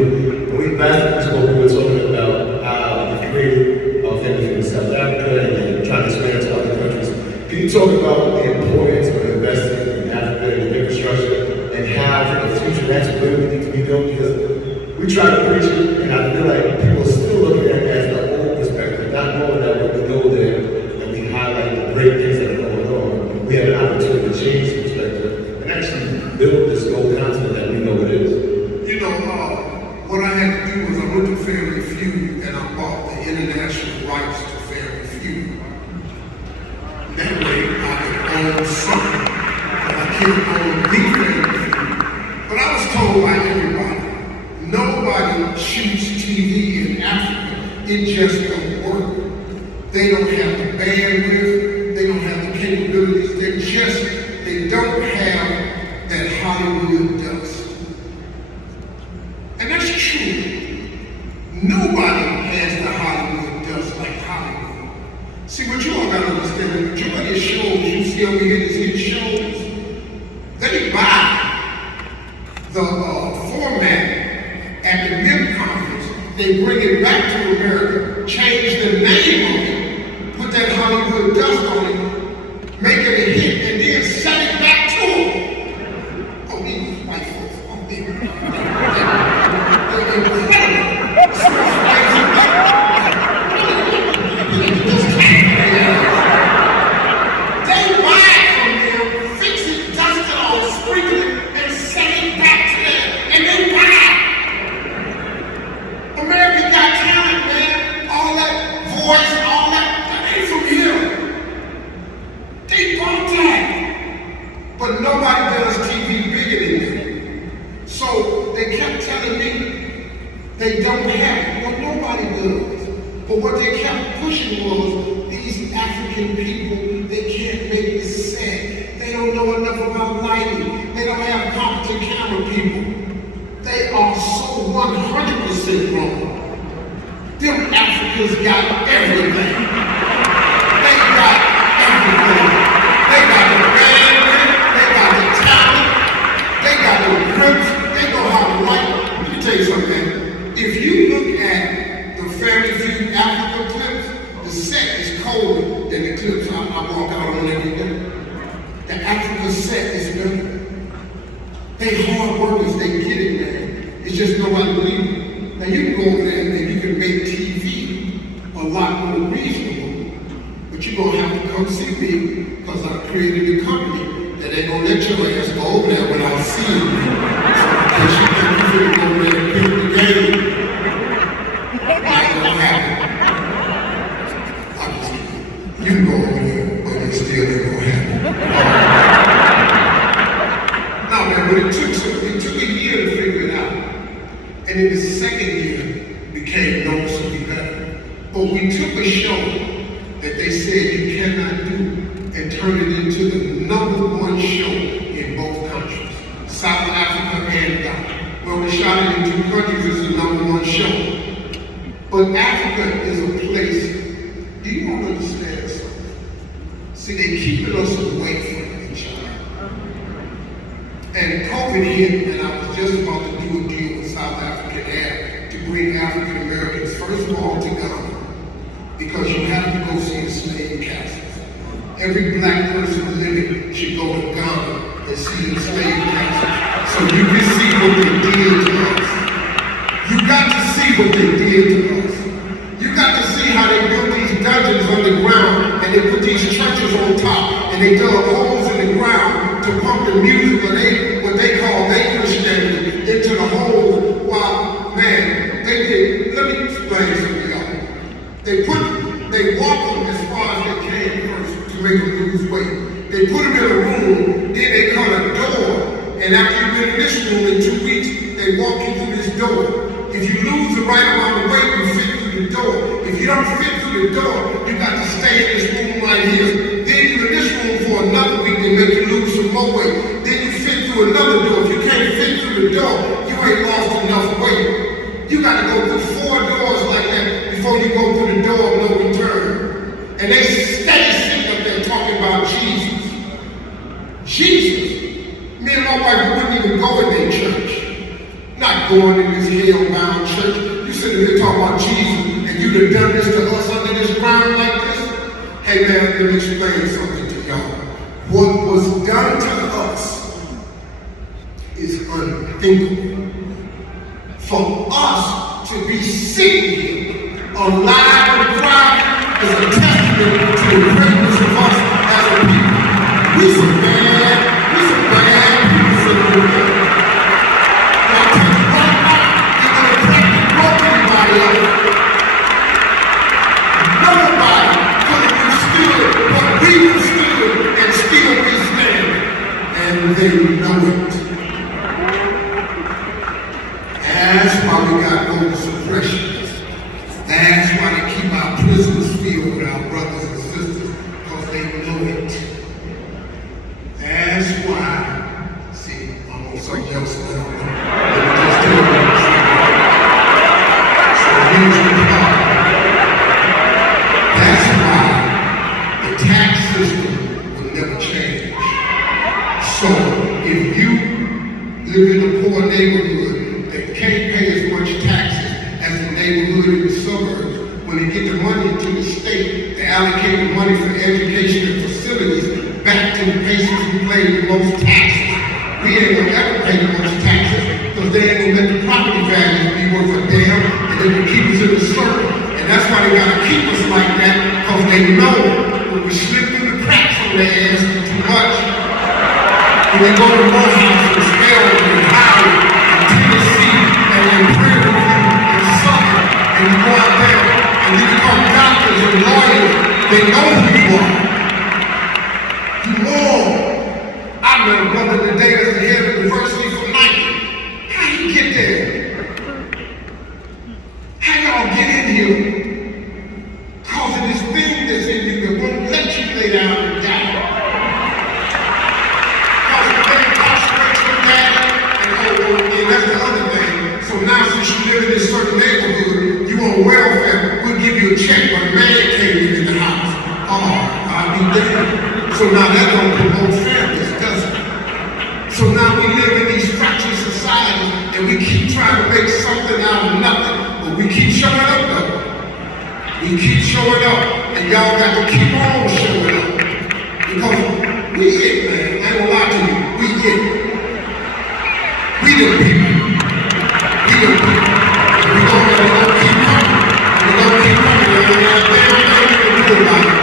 When we last spoke, we were talking about how we created our family food in South Africa and then trying to expand to other countries. Can you talk about the importance of investing in Africa and infrastructure and how for the future that's what we need to be doing? Because we try to preach it and I feel like people are still looking at it as the old perspective, not knowing that when we go there and we highlight the great things that are going on, we have an opportunity to change the perspective and actually build this gold continent that we know it is. You know, what I had to do was I went to Family Feud and I bought the international rights to Family Feud. That way I could own something. I can't own the Family Feud. But I was told by everybody, nobody shoots TV in Africa. It just don't work. They don't have the bandwidth. They don't have the capabilities. They don't have that Hollywood does. And that's true. Nobody has the Hollywood dust like Hollywood. See, what you all gotta understand, the majority of shows you see over here, these hit shows, they buy the format at the NIM conference, they bring it back to America, change the name on it, put that Hollywood dust on it, make it a hit, and then sell it back to them. Oh, these white folks, oh, they're incredible. They buy it from them, fix it, dust it all, sprinkle it, and sell it back to them, and they buy it. America got talent, man. All that voice, all that ain't from here. They bought that. But nobody does TV bigger than them. So they kept telling me they don't have it. Well, nobody does. But what they kept pushing was these African people, they can't make this set. They don't know enough about lighting. They don't have competent camera people. They are so 100% wrong. Them Africans got everything. They got everything. They got the bandwidth, they got the talent, they got the grips, they know how to write. Let me tell you something, man. if you look at the Family Feud Africa clips, the set is colder than the clips I walk out on every day. The Africa set is better. They hard workers, they get it, man. It's just nobody believes it. Now you can go over there and you can make TV a lot more reasonable, but you're gonna have to come see me because I created a company that ain't gonna let your ass go over there without seeing me. So in case you think you finna go over there and pick the game, not gonna happen. You can go over there, but it still ain't gonna happen. No, man, but it took a year to figure it out. And in the second year, it became noticeably better. But we took a show that they said you cannot do and turn it into the #1 show in both countries, South Africa and Ghana. Well, we shot it in 2 countries as the #1 show. But Africa is a place, do you all understand something? See, they're keeping us away from each other. And COVID hit, and I was just about to do a deal with South African Air to bring African Americans, first of all, to Ghana, because you have to go see the slave castles. Every black person living should go to Ghana and see the slave castles, so you can see what they did to us. You got to see what they did to us. You got to see how they built these dungeons underground, and they put these churches on top, and they dug holes in the ground to pump the music of what they call their Christianity into the hole. While, man, they did, let me explain something to y'all. They walked them as far as they came first to make them lose weight. They put them in a room, then they cut a door, and after you've been in this room in 2 weeks, they walk you through this door. If you lose the right amount of weight, you fit through the door. If you don't fit through the door, you got to stay in this room right here. Then you're in this room for another week, they make you lose some more weight. Then you fit through another door. If you can't fit through the door, you ain't lost enough weight. You got to go through 4 doors like that before you go through the door of no return. And they stay sitting up there talking about Jesus. Jesus. Me and my wife wouldn't even go in their church. Not going in this hell-bound church. You sitting there talking about Jesus, and you'd have done this to us under this ground like this? Hey man, let me explain something to y'all. What was done to us is unthinkable. For us to be sitting here alive and proud is a testament to the greatness of us as a people. We some bad people sitting here. Now tell you right now, you're going to practically broke anybody up. Nobody could have withstood what we withstood and still be standing. And they know it. That's why we got voter suppression. That's why they keep our prisons filled with our brothers and sisters, because they know it. That's why, see, I'm on something else now. Let me just tell you so here's the problem. That's why the tax system will never change. So if you live in a poor neighborhood that can't pay as much taxes as the neighborhood in the suburbs, when they get the money to the state, they allocate the money for education and facilities back to the places who pay the most taxes. We ain't gonna ever pay the most taxes because they ain't gonna let the property values be worth a damn, and they will keep us in the circle. And that's why they gotta keep us like that, because they know when we slip through the cracks on their ass too much, when they go to Morehouse and Spelman and Howard and Tennessee and in Prairie View and Suffolk, and you go out there and you become doctors and lawyers, they know who you are. You all. I met a brother today that's the head of the university from Nike. How you get there? How y'all get in here? Cause of this thing that's in you that won't let you lay down and die. Cause of the incarceration of that, and that's the other thing. So now since you live in this certain neighborhood, you on welfare, we'll give you a check, but a man came in the house. Oh, I'll be dead. So now that don't promote fairness, does it? So now we live in these fractured societies and we keep trying to make something out of nothing. You keep showing up, and y'all got to keep on showing up. Because we it, man. I ain't gonna lie to you. We it. We the people. We the people. And we're gonna keep coming. We're gonna keep coming. There's a damn thing we can do about it.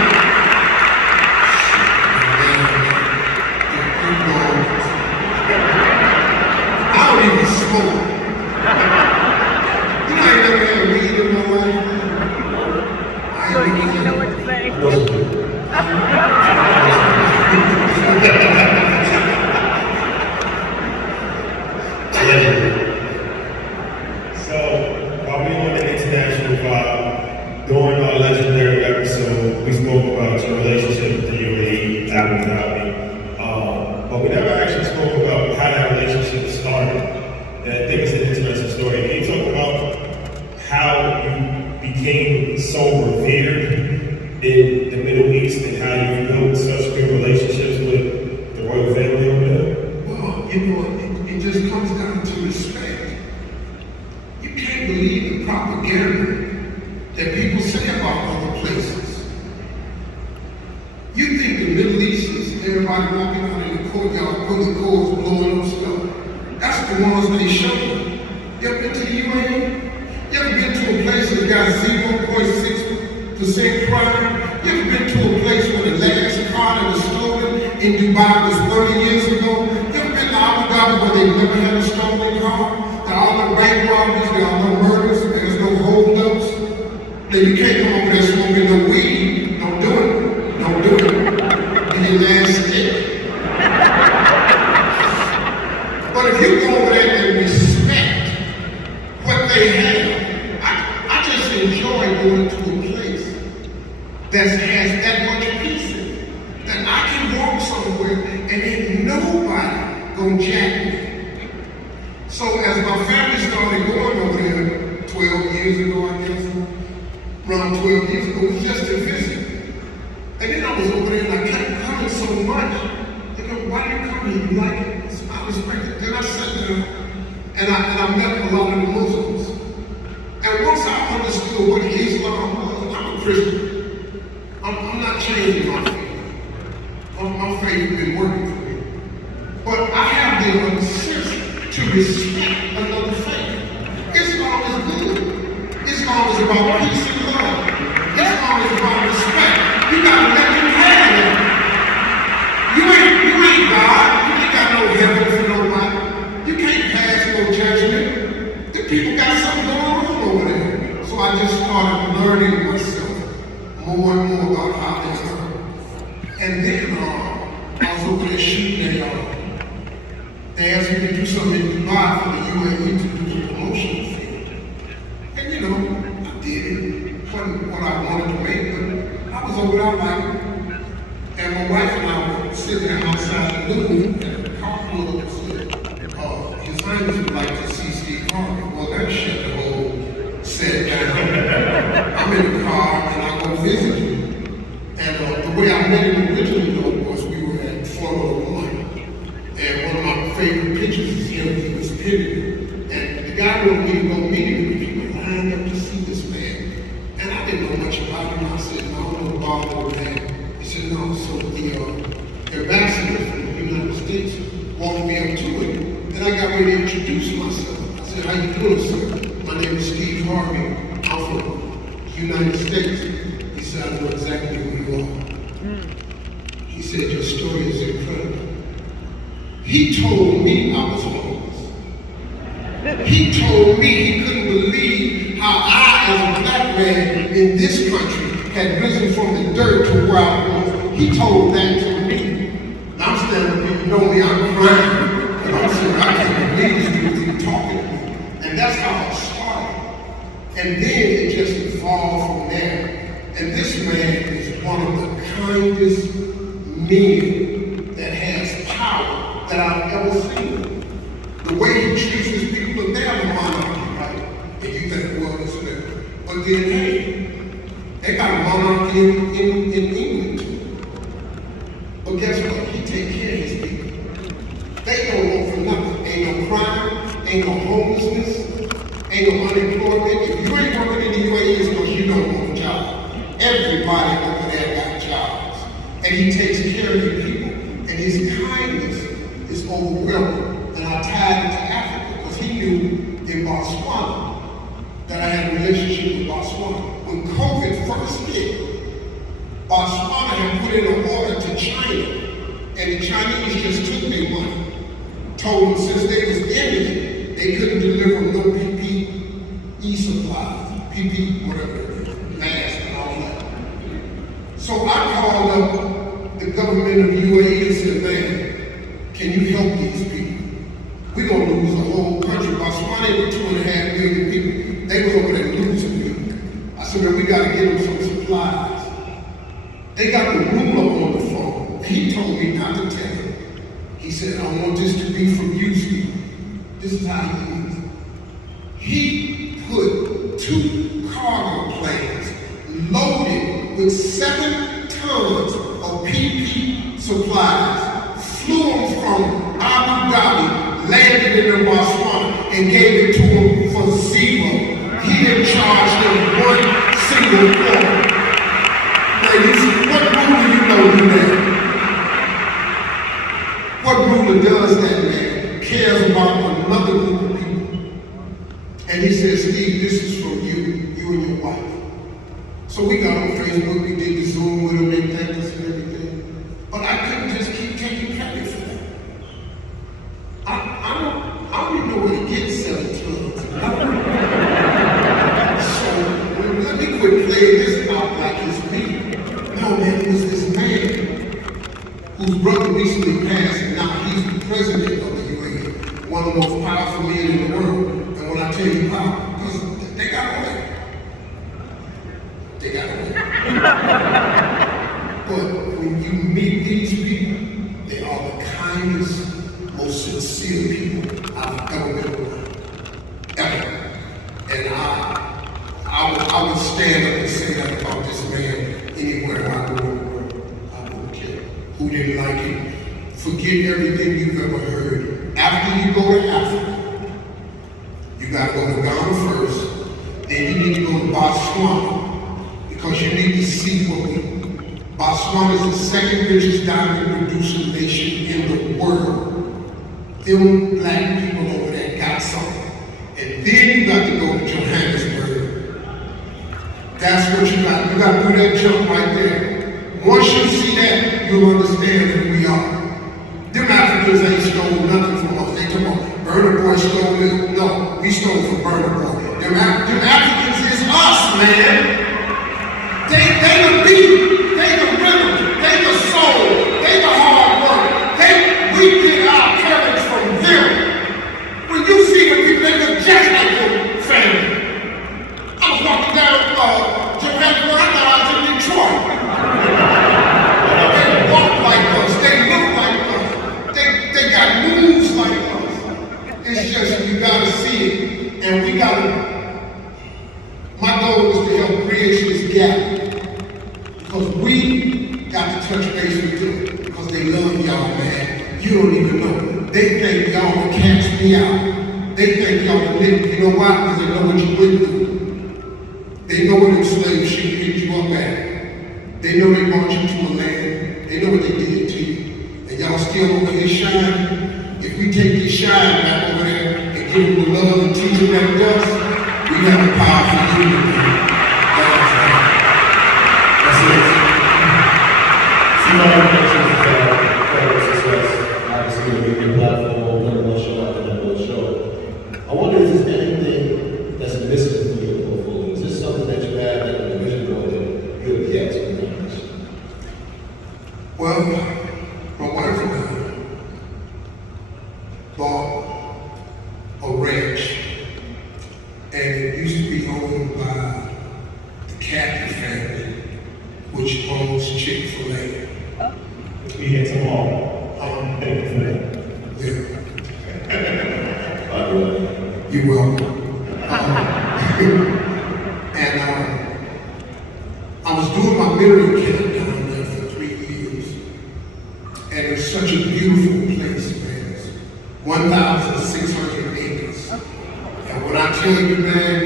I don't even smoke. You know, I ain't never had weed in my life. So you didn't know what to say. So, while we on the international vibe, during our legendary episode, we spoke about your relationship with the UAE, Abu Dhabi. But we never actually spoke about how that relationship started. And I think it's an interesting story. Can you talk about how you became so revered in the Middle East and how you built such good relationships with the royal family over there? Well, you know, it just comes down to respect. You can't believe the propaganda that people say about other places. You think the Middle East is everybody walking out in the courtyard, pulling cords, blowing up stuff. That's the ones they show you. You ever been to the UAE? You ever been to a place that got 0.6% crime? You ever been to a place where the last car that was stolen in Dubai was 30 years ago? You ever been to Abu Dhabi where they never had a stolen car? There are no bank robberies, there are no murders, there's no holdups. Then you can't come over there smoking no weed. Don't do it. Don't do it. You get last stick. But if you go over there and respect what they have, I just enjoy going to a place that has that much peace in it. That I can walk somewhere and ain't nobody gonna jack me. So as my family started going over there 12 years ago, I guess, around 12 years ago, it was just to visit. And then I was over there and I kept coming so much. They go, why do you come here? You like it? I respect it. Then I sat down and I met a lot of the Muslims. And once I understood what Islam was, I'm a Christian. I'm not changing my faith. My faith has been working for me. But I have the sense to respect another faith. Islam is good. Islam is about peace and love. Islam is about respect. You gotta let them have that. You ain't God. You ain't got no heaven for nobody. You can't pass no judgment. The people got something going on over there. So I just started learning myself more and more about how they are. And then I was over there shooting they asked me to do something in Dubai for the UAE to do the promotional film. And you know, I did it. Wasn't what I wanted to make, but I was over there like, and my wife and I were sitting there outside the Louvre, and the car pulled up and said, His Highness would like to see Steve Harvey. Well, that shut the whole set down. I'm in the car and I go visit him. And the way I met him originally though was we were at Formula One. And one of my favorite pictures is him, he was pitted. And the guy wanted me to go meet him, and people lined up to see this man. And I didn't know much about him. I said, no, I don't know about him, man. He said, no, so the ambassador from the United States walked me up to it. And I got ready to introduce myself. I said, how you doing, sir? My name is Steve Harvey. I'm from the United States. He said, I know exactly who you are. He said, your story is incredible. He told me I was homeless. He told me he couldn't believe how I, as a black man in this country, had risen from the dirt to where I was. He told that to me. And I'm standing there, you know me, I'm crying. And I'm saying, I can't believe this dude even talking to me. And that's how it started. And then it just evolved from there. And this man is one of the kindest men that has power that I've ever seen. The way he treats his people, but they're the monarchy, right? And you think, well, it's better. But then, hey, they got a monarchy in England too. But guess what? He take care of his people. They don't want for nothing. Ain't no crime, ain't no homelessness, ain't no unemployment. If you ain't working in the UAE, it's because you don't want a job. first hit, Botswana had put in an order to China, and the Chinese just took their money. Told them since they was ending it, they couldn't deliver no PPE supplies, PP, whatever it is, masks and all that. So I called up the government of UAE and said, man, can you help these people? We're gonna lose the whole country. Botswana with 2.5 million people, they was over there losing people. I said, man, we gotta get them some supplies. They got the ruler on the phone. He told me not to tell him. He said, I want this to be from you, Steve. This is how he is. He put 2 cargo planes loaded with 7 tons of PP supplies, flew them from Abu Dhabi, landed in Botswana, and gave it to them for zero. He didn't charge them one single quarter. Now, you see, what ruler you know do that? What ruler does that, man? Cares about another group of people. And he says, Steve, this is from you and your wife. So we got on Facebook, we did the Zoom with them, they thanked us and everything. But I couldn't just keep taking credit for that. I don't even know where to get 7 tons. So let me quit playing this out like it's me. No, man, it was this man whose brother recently passed, and now he's the president of the UAE, one of the most powerful men in the world. And when I tell you how, because they got away. They got away. But when you meet these people, they are the kindest, most sincere people I've ever been around. Ever. And I would stand up and say that about this man anywhere I go in the world. I wouldn't care. Who didn't like it? Forget everything you've ever heard. After you go to Africa, you gotta go to Ghana first, then you need to go to Botswana, because you need to see what Botswana is the second richest diamond producing nation in the world. Them black people over there got something. And then you got to go to Johannesburg. That's what you got. You got to do that jump right there. Once you see that, you'll understand who we are. Them Africans ain't stole nothing from us. They talk about Burna Boy stole it. No, we stole from Burna Boy. Them Africans is us, man. They the beat, they the rhythm, they the soul, they the hard work. We get our courage from them. When you see the people, they look just like your family. I was walking down Johannesburg, I thought I was in Detroit. They walk like us, they look like us, they got moves like us. It's just, you gotta see it, and we gotta, my goal is to help bridge this gap, because we got to touch base with them, because they love y'all, man. You don't even know. They think y'all will catch me out. They think y'all will live. You know why? Because they know what you went through. They know what the slave ship picked you up at. They know they brought you to a land. They know what they did to you. And y'all still over here shining. If we take this shine back over there and give them the love and teach them that dust, we have the power for you. That's it. See my questions about success. Obviously, a big platform, number one show after number one show. I wonder if there's anything that's missing from your portfolio. Is this something that you have like a vision board that you have yet to accomplish? Well, my wife and I bought a ranch, and it used to be owned by the Cathy family, which owns Chick-fil-A. We get some more. Thank you for that. Yeah. You're welcome. And I was doing my mineral camp down there for 3 years. And it's such a beautiful place, man. It's 1,600 acres. And when I tell you, man,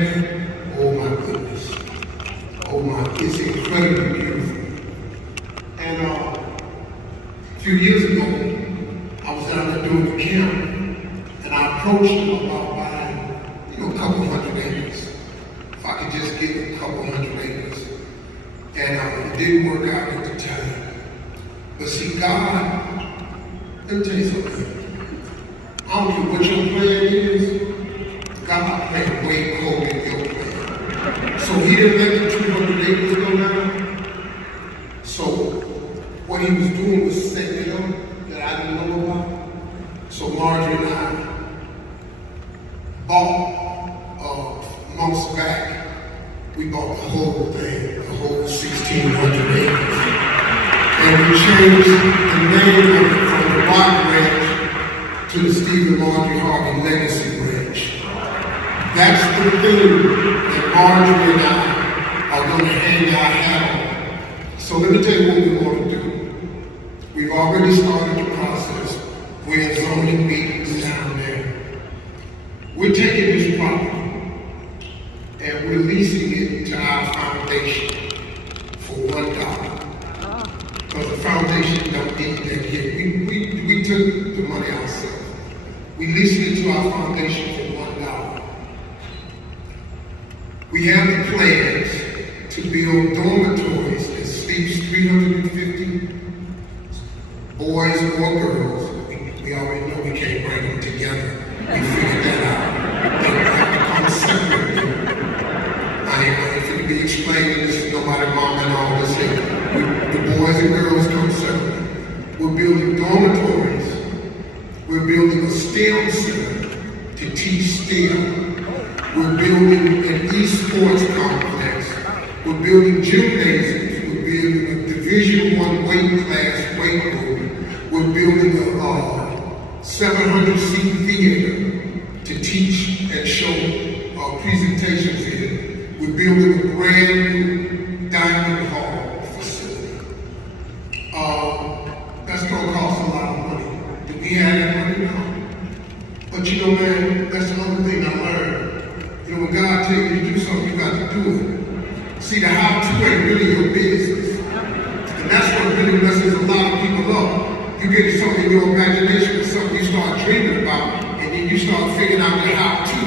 oh my goodness. Oh my, it's incredibly beautiful. And a few years ago, I was down there doing the camp, and I approached them about buying, a couple hundred acres. If I could just get a couple hundred acres. and it didn't work out at the time. But see, God, let me tell you something. I don't care what your plan is, God played way colder than your plan. So he didn't let the 200 acres go down. So what he was doing was setting it up that I didn't know about. So Marjorie and I bought months back, we bought the whole thing, the whole 1,600 acres. And we changed the name of it from the Rock Ranch to the Stephen Marjorie Harvey Legacy Ranch. That's the thing that Marjorie and I are going to hang our hat on. So let me tell you what we want to do. We've already started the process. We're in zoning meetings down there. We're taking this property and we're leasing it to our foundation for $1. Because the foundation don't need that here. We took the money ourselves. We leased it to our foundation for $1. We have the plans to build dormitories that sleeps 350 boys or girls. We already know we can't bring them together. We figured that out. They have to come separately. I ain't going to be explaining this to nobody, mom and all this here. The boys and girls come separately. We're building dormitories. We're building a STEM center to teach STEM. We're building an esports complex. We're building gymnasiums. We're building a Division I weight class weight room. We're building a 700-seat theater to teach and show presentations in. We're building a brand new dining hall facility. That's going to cost a lot of money. Do we have that money now? But you know, man, that's the other thing I learned. You know, when God tells you to do something, you got to do it. See, the how-to ain't really your business. And that's what really messes a lot of people up. You get something in your imagination or something you start dreaming about, and then you start figuring out the how-to.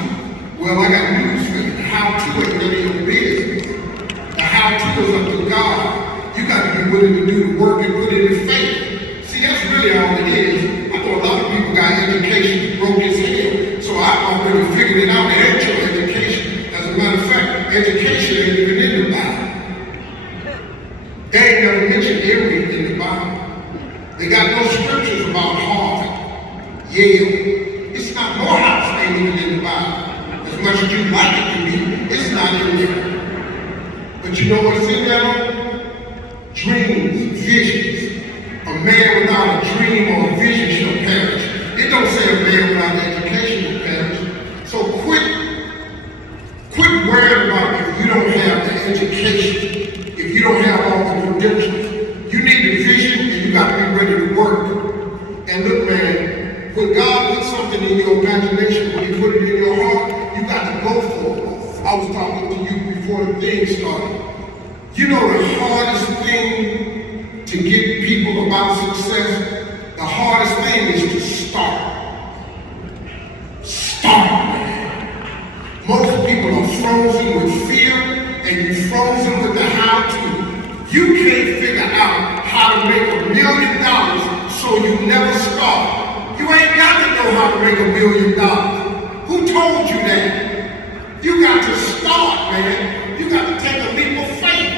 Well, I got news for you. The how-to ain't really your business. The how-to is up to God. You got to be willing to do the work and put it in faith. See, that's really all it is. I know a lot of people got education broke as hell, so I already figured it out. They ain't your education. As a matter of fact, education ain't even in the Bible. They ain't never mentioned Harvey in the Bible. They got no scriptures about Harvey, Yale. It's not Morehouse ain't even in the Bible. As much as you like it to be, it's not in there. But you know what's in there? Dreams, visions. A man without a dream or a vision shall perish. It don't say a man without education will perish. So quit worrying about if you don't have the education, if you don't have all the credentials. You need the vision and you got to be ready to work. And look, man, when God puts something in your imagination, when He put it in your heart, you got to go for it. I was talking to you before the thing started. You know the hardest thing to get people about success, the hardest thing is to start. Start, man. Most people are frozen with fear and you're frozen with the how-to. You can't figure out how to make $1 million, so you never start. You ain't got to know how to make $1 million. Who told you that? You got to start, man. You got to take a leap of faith.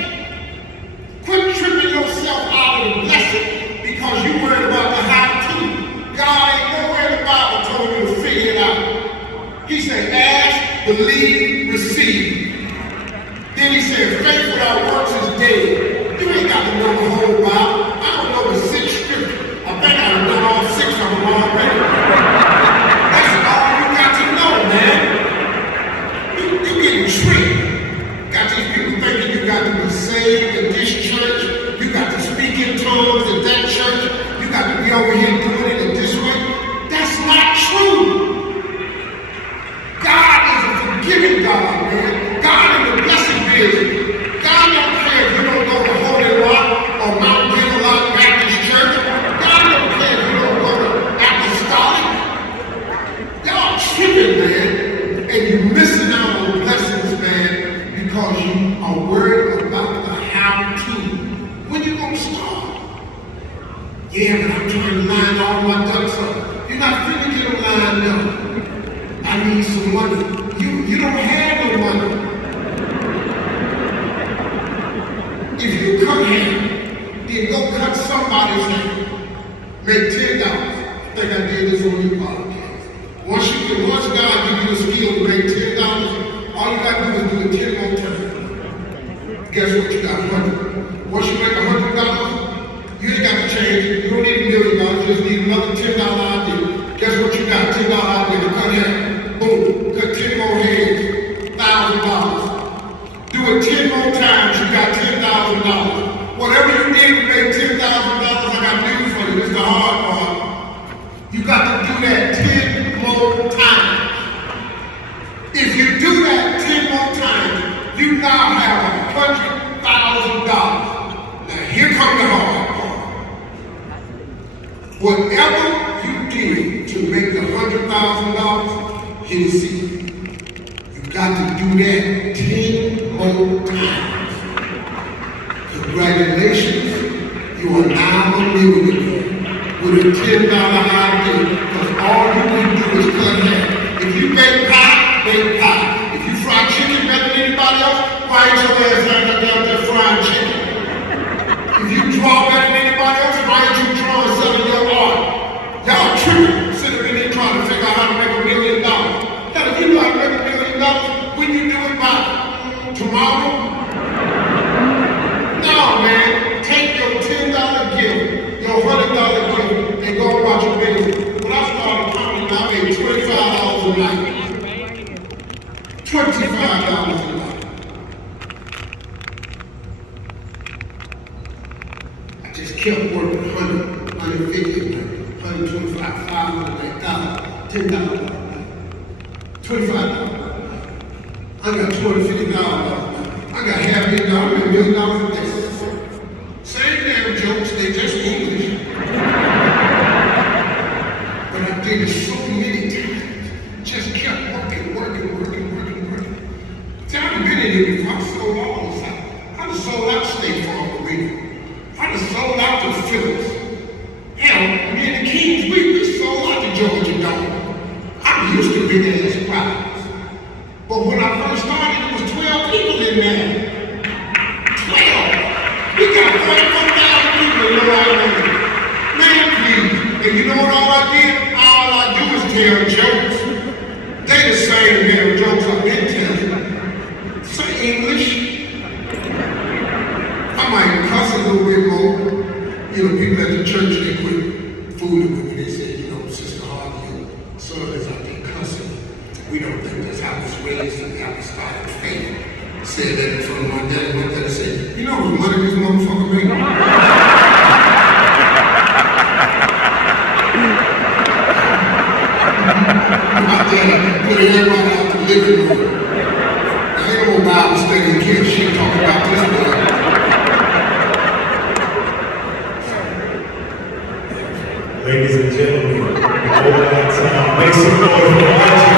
Quit tripping yourself out of the blessing because you worried about the how-to. God ain't nowhere in the Bible told you to figure it out. He said, ask, believe, receive. Then he said, faith without works is dead. You ain't got to know the whole Bible. I don't know the 6 scriptures. I think I done done all 6 of them already. That's all you got to know, man. You getting tricked. Got these people thinking you got to be saved in this church. You got to speak in tongues in that church. You got to be over here doing it in this way. That's not true. God is a forgiving God, man. God is a blessing business. God don't care if you don't go to Holy Rock or Mount Gilrock Baptist Church. God don't care if you don't go to Apostolic. Y'all tripping, man. And you're missing out on blessings, man, because you are worried about the how-to. superstar. Yeah, but I'm trying to line all my ducks up. You're not finna get them lined up. I need some money. You don't have no money. If you come here, then go cut somebody's hair. Make $10. I think I did this on your podcast. Once God give you the skill to make $10, all you gotta do is do it 10 more times. Guess what? You got 100. Once you make $100, you ain't got to change it. You don't need $1 million. You just need another $10 idea. Guess what? You got $10 idea to cut hair. Boom. Cut 10 more heads. $1,000. Do it 10 more times. You got $10,000. Whatever you need to make $10,000, I got news for you. This is the hard part. You got to do that 10 more times. If you do that 10 more times, you now have $100,000. Now here comes the hard part. Whatever you did to make the $100,000, here's the secret. You got to do that 10 more times. Congratulations, you are now a millionaire with a $10 idea, because all you can do is cut hair. If you make pie, make pie. If you fry chicken better than anybody else, why ain't your ass out there frying chicken? If you draw better than anybody else, why ain't you drawing selling your art? Y'all tripping, sitting in there trying to figure out how to make $1 million. Hell, if you know how to make $1 million, when you do it by tomorrow? No, man. Take your $10 gift, your $100 gift, and go about your business. When I started comedy, I made $25 a night. $25 a night. I just kept working 100, 150 a night, 125, 500 a night, $10 a night, $25 a night. I got $250 a night. I got half $1 million, $1 million a day. Same damn jokes, they just English. But I did it so many times. Just kept working. See, I haven't been in here before. I sold all this out. I done sold out State Farm Arena. I done sold out to Phillips. Hell, me and the Kings, we sold out to Georgia Dome. I'm used to big ass crowds. But when I first started, it was 12 people in there. 12. We got 44,000 people in Long Island. Man, please. And you know what all I did? All I do is tell jokes. They the same damn jokes I've been telling. Say English. I might cuss a little bit more. You know, people at the church, they quit fooling with me. They say, you know, Sister Harvey, your son is out there cussing. We don't think that's how it's raised and how we started faith. Said that in front of my dad, and my dad said, you know what money this motherfucker make? My dad put everybody out the living room. Now, ain't no Bible study in here, shit talking about this boy. Ladies and gentlemen, over that time, make some noise for